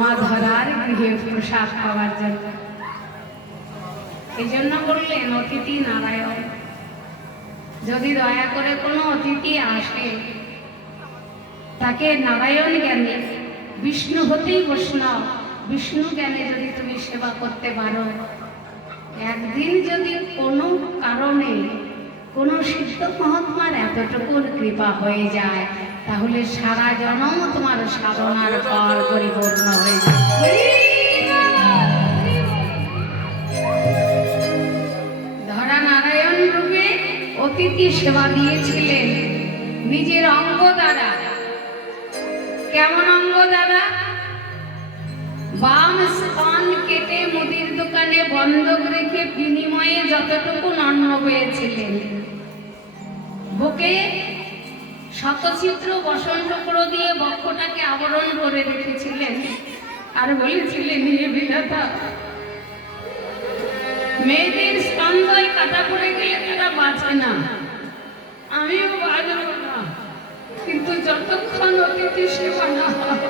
মা ধরার গৃহে প্রসাদ পাওয়ার জন্য। এই জন্য বললেন অতিথি নারায়ণ। যদি দয়া করে কোনো অতিথি আসে, তাকে নারায়ণ জ্ঞানে, বিষ্ণু হতেই বৈষ্ণব, বিষ্ণু জ্ঞানে যদি তুমি সেবা করতে পারো, একদিন যদি কোনো কারণে কোনো সিদ্ধ মহাত্মার এতটুকু কৃপা হয়ে যায়, তাহলে সারা জন্ম তোমার সাধনার ফল পরিপূর্ণ হয়ে যায়। ধরা নারায়ণ রূপে অতিথি সেবা দিয়েছিলেন নিজের অঙ্গ দ্বারা। কেমন অঙ্গ দ্বারা? বাম স্থান কেটে মুদির দোকানে বন্ধক রেখে বিনিময়ে যতটুকু অন্ন পেয়েছিলেন, বুকে শতচিত্র বসন্তক্র দিয়ে বক্ষটাকে আবরণ করে রেখেছিলেন। আর বলেছিলেন, হে বিধাতা, মেয়েদের স্তন্যয় কাটা পড়ে গেলে তারা বাঁচে না, আমিও বাঁচব না, কিন্তু যতক্ষণ অতিথি সেবা না হয়,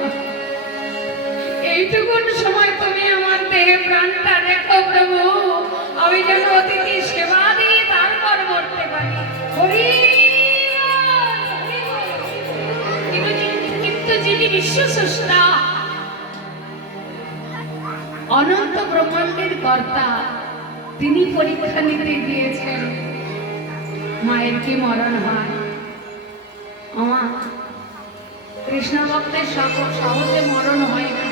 এইটুকুন সময় তুমি আমার দেহে প্রাণটা রেখো প্রভু, আমি যেন অতিথি সেবা দিয়ে তারপর মরতে পারি। কিন্তু যিনি বিশ্বস্রষ্টা, অনন্ত ব্রহ্মাণ্ডের কর্তা, তিনি পরীক্ষা নিতে দিয়েছেন মায়ের কি মরণ হয়। আমার কৃষ্ণ ভক্তের সহজে মরণ হয় না,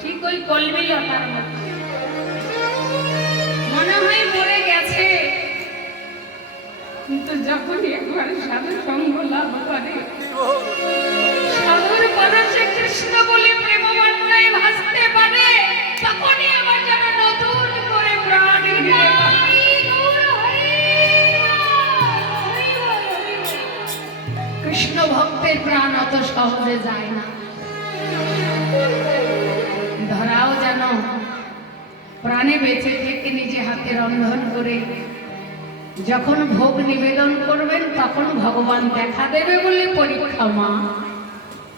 ঠিক ওই কলমি লতার মতো মনে হয় মরে গেছে, কিন্তু যখনই একবার সাধু সঙ্গ লাভ করে, সাধুর পরশে কৃষ্ণ বলে প্রেমবান্ধায় ভাসতে পারে, তখনই আমার যেন নতুন করে প্রাণ ফিরে পায়। কৃষ্ণ ভক্তের প্রাণ অত সহজে যায় না। ধরাও যেন প্রাণে বেঁচে থেকে নিজে হাতে রন্ধন করে যখন ভোগ নিবেদন করবেন, তখন ভগবান দেখা দেবে বলে পরীক্ষা। মা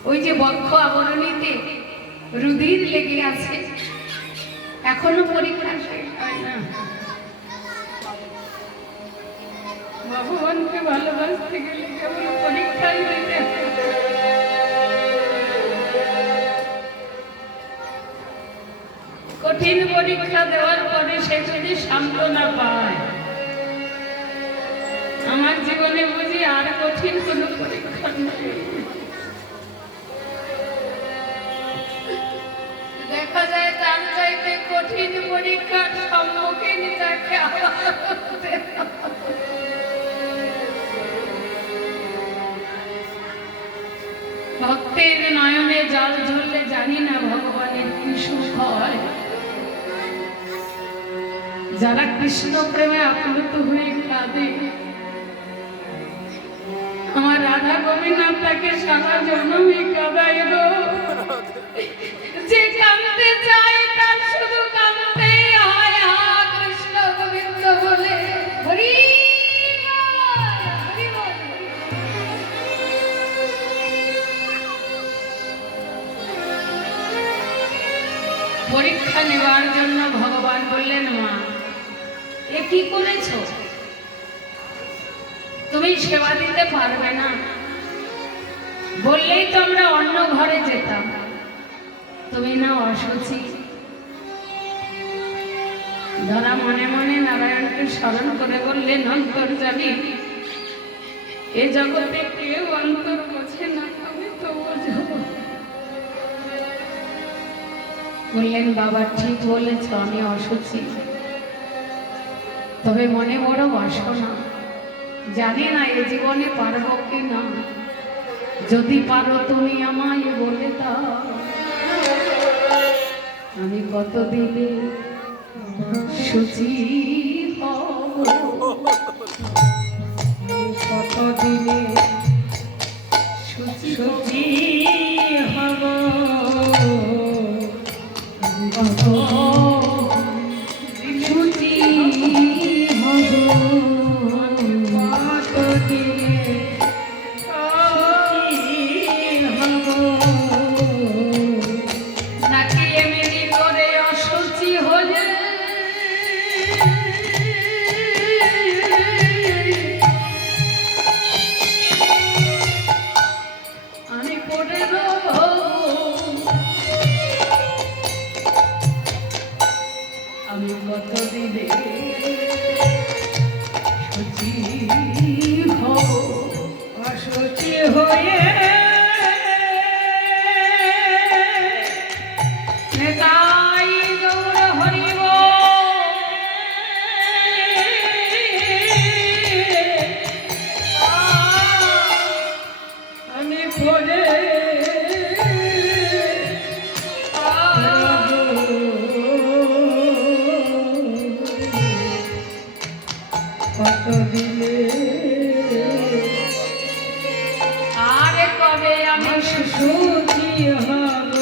ওই যে বক্ষ আবরণীতে রুধির লেগে আছে, এখনো পরীক্ষা শেষ হয় না। ভগবানকে ভালোবাসতে গেলে কেবল পরীক্ষাই দিতে হয়। কঠিন পরীক্ষা দেওয়ার পরে সে যদি সান্ত্বনা পায়, আমার জীবনে বুঝি আর কঠিন কোনো পরীক্ষা নেই। দেখা যায় তার চাইতে কঠিন পরীক্ষার সম্মুখীন তাকে ভক্তের নয়নে জল ঝরলে জানি না ভগবানের কি সুখ হয়। যারা কৃষ্ণ প্রেমে আপ্লুত হয়ে কাঁদে, আমার রাধা গোবিন্দ তাকে সারা জন্মই কাঁদাই গো। যে কাঁদতে চায় তার শুধু কাঁদতেই হয়, হা কৃষ্ণ গোবিন্দ বলে। হরি হরি বল। পরীক্ষা নেওয়ার জন্য ভগবান বললেন, মা এ কি করেছো? তুমি সেবা দিতে পারবে না বললেই তো আমরা অন্য ঘরে যেতাম, তুমি না অসুচি। ধরা মনে মনে নারায়ণকে স্মরণ করে বললেন, অন্তর জানি এ জগতে কেউ অন্তর বোঝে না, আমি তো বুঝবো। বললেন, বাবা ঠিক বলেছ, আমি অসুচি, তবে মনে বড় বাসনা, জানি না এ জীবনে পারবো কি না। যদি পারো তুমি আমায় বলে দাও। আমি কত দিনে সুচি হব, কতদিনে সুচি সুখী হব কত সুচি হব, কতদিনে সুখী হব নাকি এমনি করে অসুচি হলে আমি পড়ে রব, আমি কত দিনে সুচি হব, অসুচি হয়ে নেতাই গৌর হরিব আমি পড়ে কতদিনে আর কবে আমি সুখী হব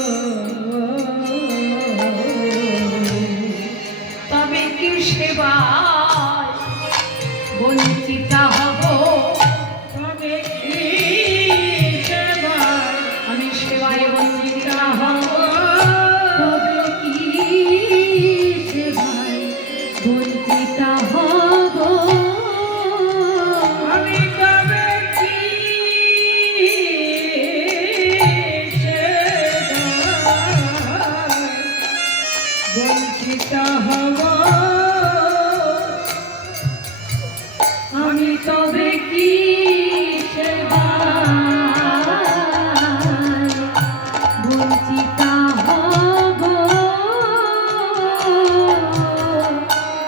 তবে কি সেবায় বঞ্চিতা হব, তবে কি সেবায় আমি সেবায় বঞ্চিতা হব, তবে কি সেবায় বঞ্চিতা হব, আমি তবে কি সেবায় বঞ্চিত হব আমি তবে কি সেবায় বঞ্চিতা হব,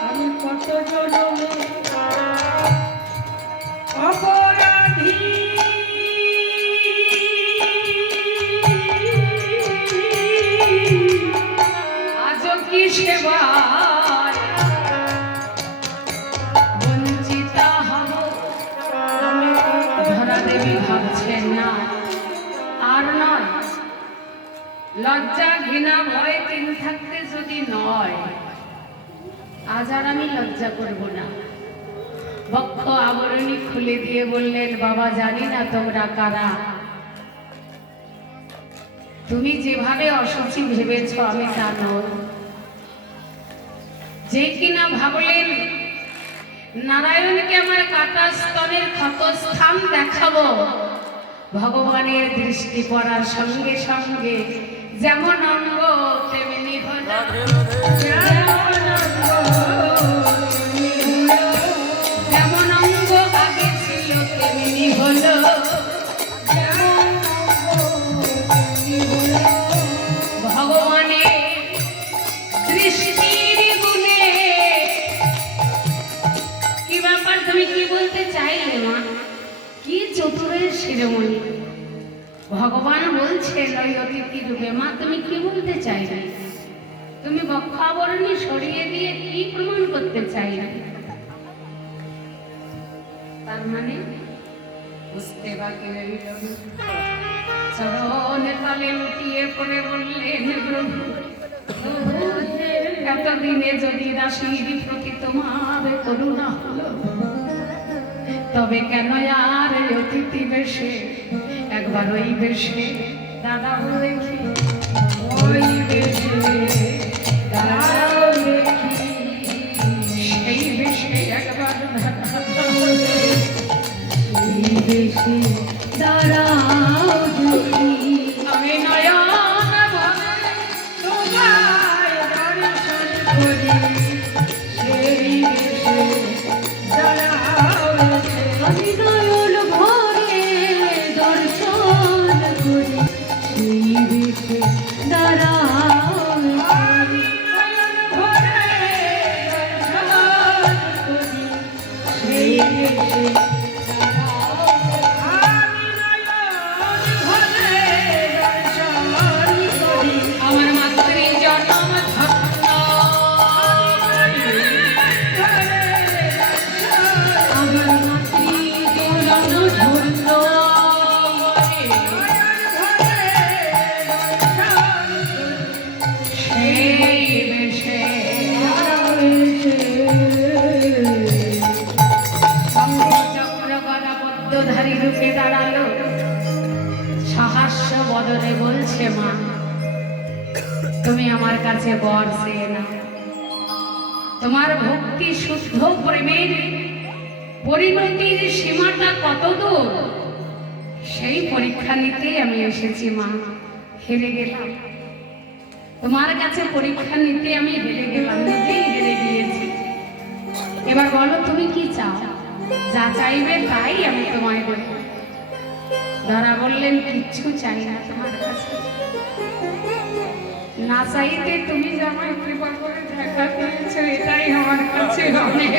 আমি কত জনমে অপরাধী আজও কি সেবায় বঞ্চিতা হব, ধরা দেবী ভাবছেন না আর নয়, লজ্জা ঘৃণা ভয় তিন থাকতে যদি নয়, আজ আর আমি লজ্জা করব না। বক্ষ আবরণী খুলে দিয়ে বললেন, বাবা জানি না তোমরা কারা, তুমি যেভাবে অসুচি ভেবেছ আমি তা নই। যে কিনা ভাবলেন নারায়ণকে আমার কাটা স্তনের ক্ষতস্থান দেখাবো, ভগবানের দৃষ্টি পড়ার সঙ্গে সঙ্গে যেমন অঙ্গ তেমনি হল, রাধে রাধে যেমন অঙ্গ আগে ছিল তেমনি হলো, ভগবানের দৃষ্টির গুণে। কি ব্যাপার, তুমি কি বলতে চাইলে মা? কি চতুরের শিরোমণি, ভগবান বলছেন ওই অতিথি রূপে, মা তুমি কি বলতে চাইলে? তুমি বক্ষ আবরণী সরিয়ে দিয়ে কি প্রমাণ করতে চাইলে? তার মানে বুঝতে বাকি রইল না। চরণ তলে লুটিয়ে পড়ে বললেন, প্রভু এতদিনে যদি দাসীর প্রতি তোমার করুণা হলো, তবে কেন আর এই অতিথি বেশে একবার ওই বেশে দাঁড়াও দেখি, ওই বেশে দাঁড়াও দেখি, সেই বেশে একবার দাঁড়াও, এই বেশে দাঁড়াও দেখি, আমি নয়ন ভরে তোমায় দর্শন করি, সেই বেশে দাঁড়াও দেখি, আমি নয়ন ভরে দর্শন করি, সেই বেশে দাঁড়াও আমি নয়ন ভরে দর্শন করি, সেই বেশে আমার মাতৃ জন্ম বেশে চক্র গদা পদ্মধারী রূপে দাঁড়ালো, সহাস্য বদনে বলছে, মা তুমি আমার কাছে বর চেয়ে নাও। তোমার ভক্তি শুদ্ধ প্রেমের পরিণতির সীমাটা কত দূর, সেই পরীক্ষা নিতে আমি এসেছি। মা হেরে গেলাম, তোমার কাছে পরীক্ষা নিতে আমি হেরে গেলাম, নিজেই হেরে গিয়েছি। এবার বলো তুমি কি চাও, যা চাইবে তাই আমি তোমায় দেব। ধরা বললেন কিচ্ছু চাই না তোমার কাছে, না চাইতে তুমি যে আমায় কৃপা করে দেখা দিয়েছো এটাই আমার কাছে অনেক।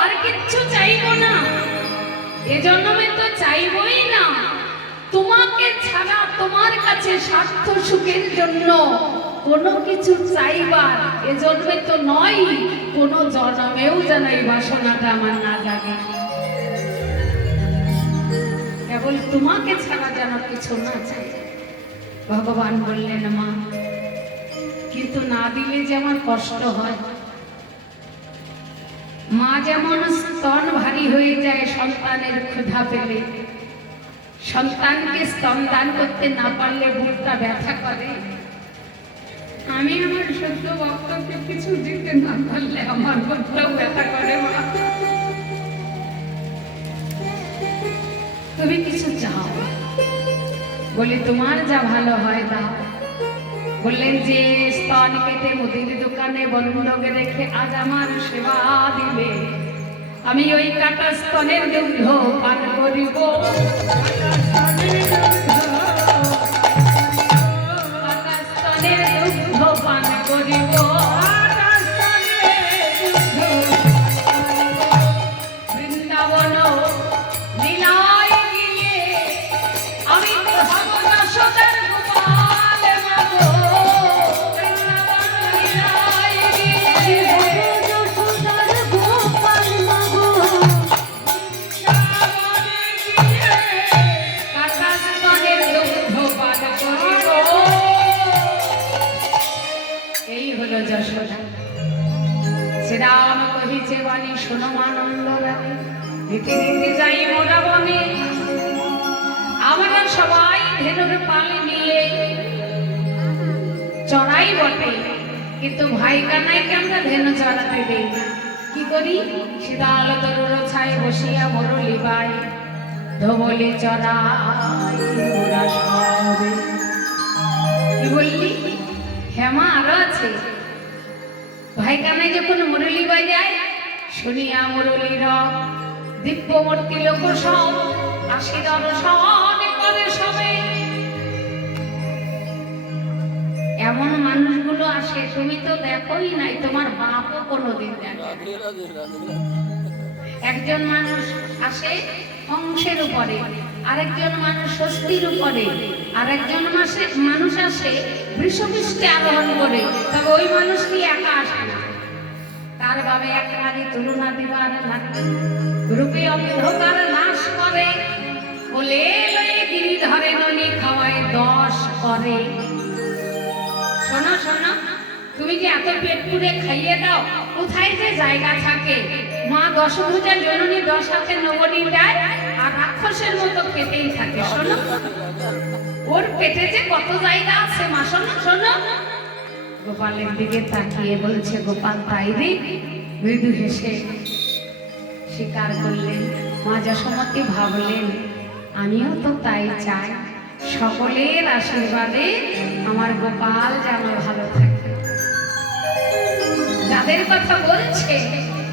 আর কিচ্ছু চাইবো না, এজন্যে তো চাইবই না। তোমাকে ছাড়া তোমার কাছে স্বার্থ সুখের জন্য কোনো কিছু চাইবার এজন্যে তো নয়, কোনো জন্মেও যেন এই বাসনাটা আমার না জাগে। কেবল তোমাকে ছাড়া যেন কিছু না চাই। ভগবান বললেন, মা কিন্তু না দিলে যে আমার কষ্ট হয়। মা যেমন স্তন ভারী হয়ে যায় সন্তানের ক্ষুধা পেলে, সন্তানকে স্তন দান করতে না পারলে বুকটা ব্যথা করে, আমি আমার সদ্য ভক্তকে কিছু দিতে না পারলে আমার বুকটাও ব্যথা করে। মা তুমি কিছু চাও, বলে তোমার যা ভালো হয় দাও। বললেন যে স্তন কেটে মুদির দোকানে বন্ধকে রেখে আজ আমার সেবা দিবে, আমি ওই কাটা স্তনের দুগ্ধ পান করিব। কাটা স্তনের দুগ্ধ পান করিব, বৃন্দাবন লীলায় গিয়ে আমি তো হব যশোদার গোপাল মাগো। বৃন্দাবন লীলায় গিয়ে যশোদার গোপাল মাগো, কাটা স্তনের দুগ্ধ পান করিব। এই হলো যশোদা। শ্রীরাম কহিছে বাণী শোনো আনন্দ রানী, রীতি রীতি যাই মোরা বনে, আমরা সবাই ধেনুর পাল নিয়ে চড়াই বটে, কিন্তু ভাই কানাইকে আমরা ধেনু চড়াতে দেই না। কি করি, শীতাল তরুর ছায় বসিয়া মরলি বাই, ধবলি চড়াই মোরা সবে। কি বললি? হেমা আরো আছে। ভাই কানাই যখন মুরলি বাজায়, শুনিয়া মুরলির দিব্যমূর্তি লোক সব আসি দর্শন করে সবে। এমন মানুষগুলো আসে তুমি তো দেখোই নাই, তোমার বাপও কোনোদিন দেখে। রাধে রাধে রাধে রাধে। একজন মানুষ আসে হংসের উপরে, আরেকজন মানুষ স্বস্তির উপরে, আরেকজন মানুষ আসে বৃষপৃষ্ঠে আরোহণ করে। তবে ওই মানুষটি একা আসে না, তার ভাবে এক নারী তুলনা দিবার রূপে অন্ধকার নাশ করে, বলে লয়ে গিরি ধরে ননি খাওয়ায় 10 করে। শোনো শোনো, তুমি যে এত পেট পুড়ে খাইয়ে দাও, কোথায় যে জায়গা থাকে? মা দশভুজা জননী 10 হাতে নবনী দেয় আর রাক্ষসের মতো খেতেই থাকে। শোনো, ওর পেটে যে কত জায়গা আছে মা। শোনো শোনো, গোপালের দিকে তাকিয়ে বলছে, গোপাল তাই রে? মৃদু হেসে স্বীকার করলেন। মা যশোমতী ভাবলেন, আমিও তো তাই চাই, সকলের আশীর্বাদে আমার গোপাল যেন ভালো থাকে। যাদের কথা বলছে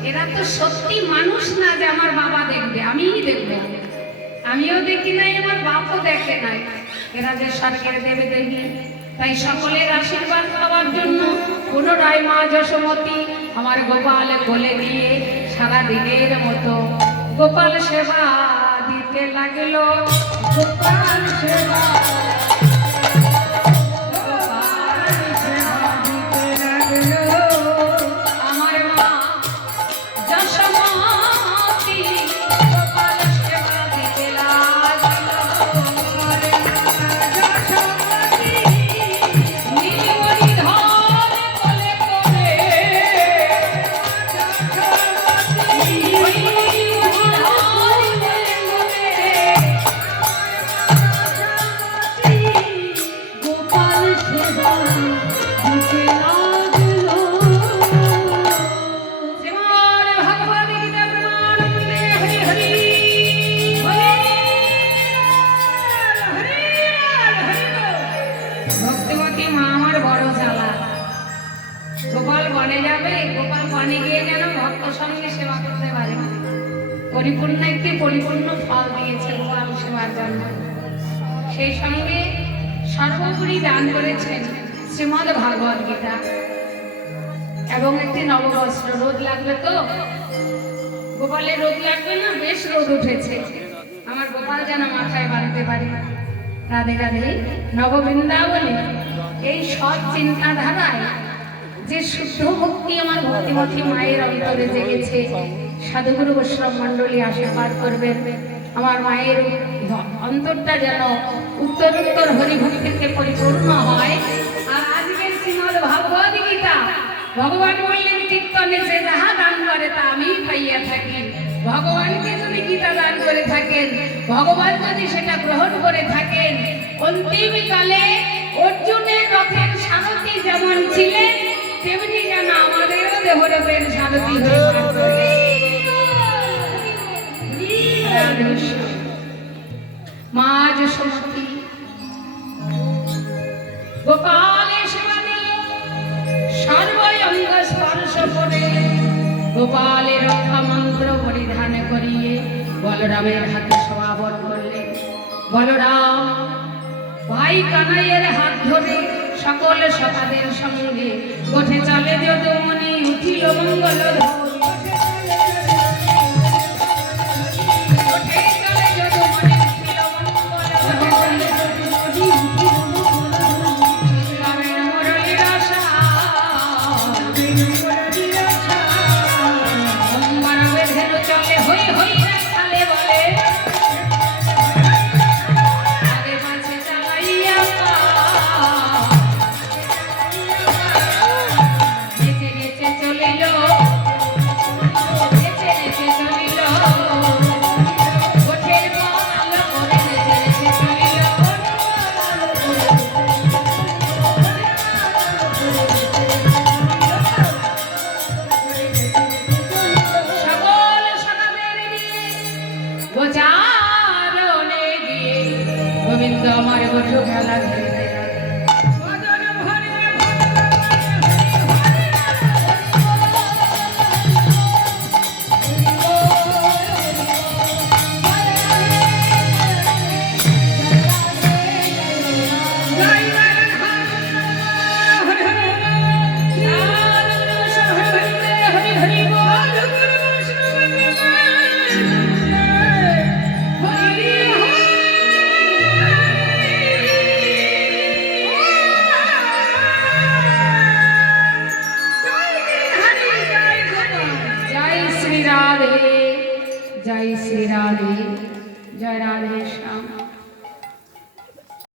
এরা তো সত্যি মানুষ না যে আমার বাবা দেখবে, আমিই দেখবো। আমিও দেখি নাই, আমার বাপও দেখে নাই। এরা যে স্বর্গের দেবে দেবী, তাই সকলের আশীর্বাদ পাওয়ার জন্য পুনরায় মা যশোমতী আমার গোপাল কোলে দিয়ে সারা দিনের মতো গোপাল সেবা দিতে লাগলো। গোপাল সেবা নীল মুখে লাগলো শ্রীমদ্ ভগবদ গীতা প্রেমানন্দে হরি হরি ভক্তিমতী মা আমার বড় জ্বালা। গোপাল বনে যাবে, গোপাল বনে গিয়ে যেন ভক্ত সঙ্গে সেবা করতে পারে। পরিপূর্ণ একটি পরিপূর্ণ ফল দিয়েছে গোপাল সেবার জন্য। সেই সঙ্গে সর্বোপরি দান করেছেন শ্রীমদ্ ভাগবত গীতা এবং একটি নববস্ত্র। রোদ লাগবে তো, গোপালের রোদ লাগবে না? বেশ রোদ উঠেছে, আমার গোপাল যেন মাথায় বাঁধতে পারে। রাধে রাধে। নববৃন্দাবনে এই সৎ চিন্তাধারায় যে শুদ্ধ ভক্তি আমার ভক্তিমতী মায়ের অন্তরে জেগেছে, সাধুগুরু বৈষ্ণব মণ্ডলী আশীর্বাদ করবেন আমার মায়ের অন্তরটা যেন উত্তরোত্তর হরিভক্তিতে পরিপূর্ণ হয়। আর আজকের শ্রীমদ্ ভাগবত গীতা ভগবান বললেন, কীর্তনে যে যাহা দান করে তা আমি পাইয়া থাকি। ভগবানকে যদি গীতা দান করে থাকেন, ভগবান যদি সেটা গ্রহণ করে থাকেন, অন্তিমকালে অর্জুনের রথের সারথি যেমন ছিলেন, তেমনি যেন আমাদেরও দেহরথের সারথি হয়ে থাকবে। মা যশোমতী গোপালের সেবা দিল, সর্বঙ্গ স্পর্শ করে গোপালের রক্ষা মন্ত্র পরিধান করিয়ে বলরামের হাতে সমাবন করলেন। বলরাম ভাই কানাইয়ের হাত ধরে সকল সখাদের সঙ্গে গোঠে চলে যদুমণি উঠিল মঙ্গল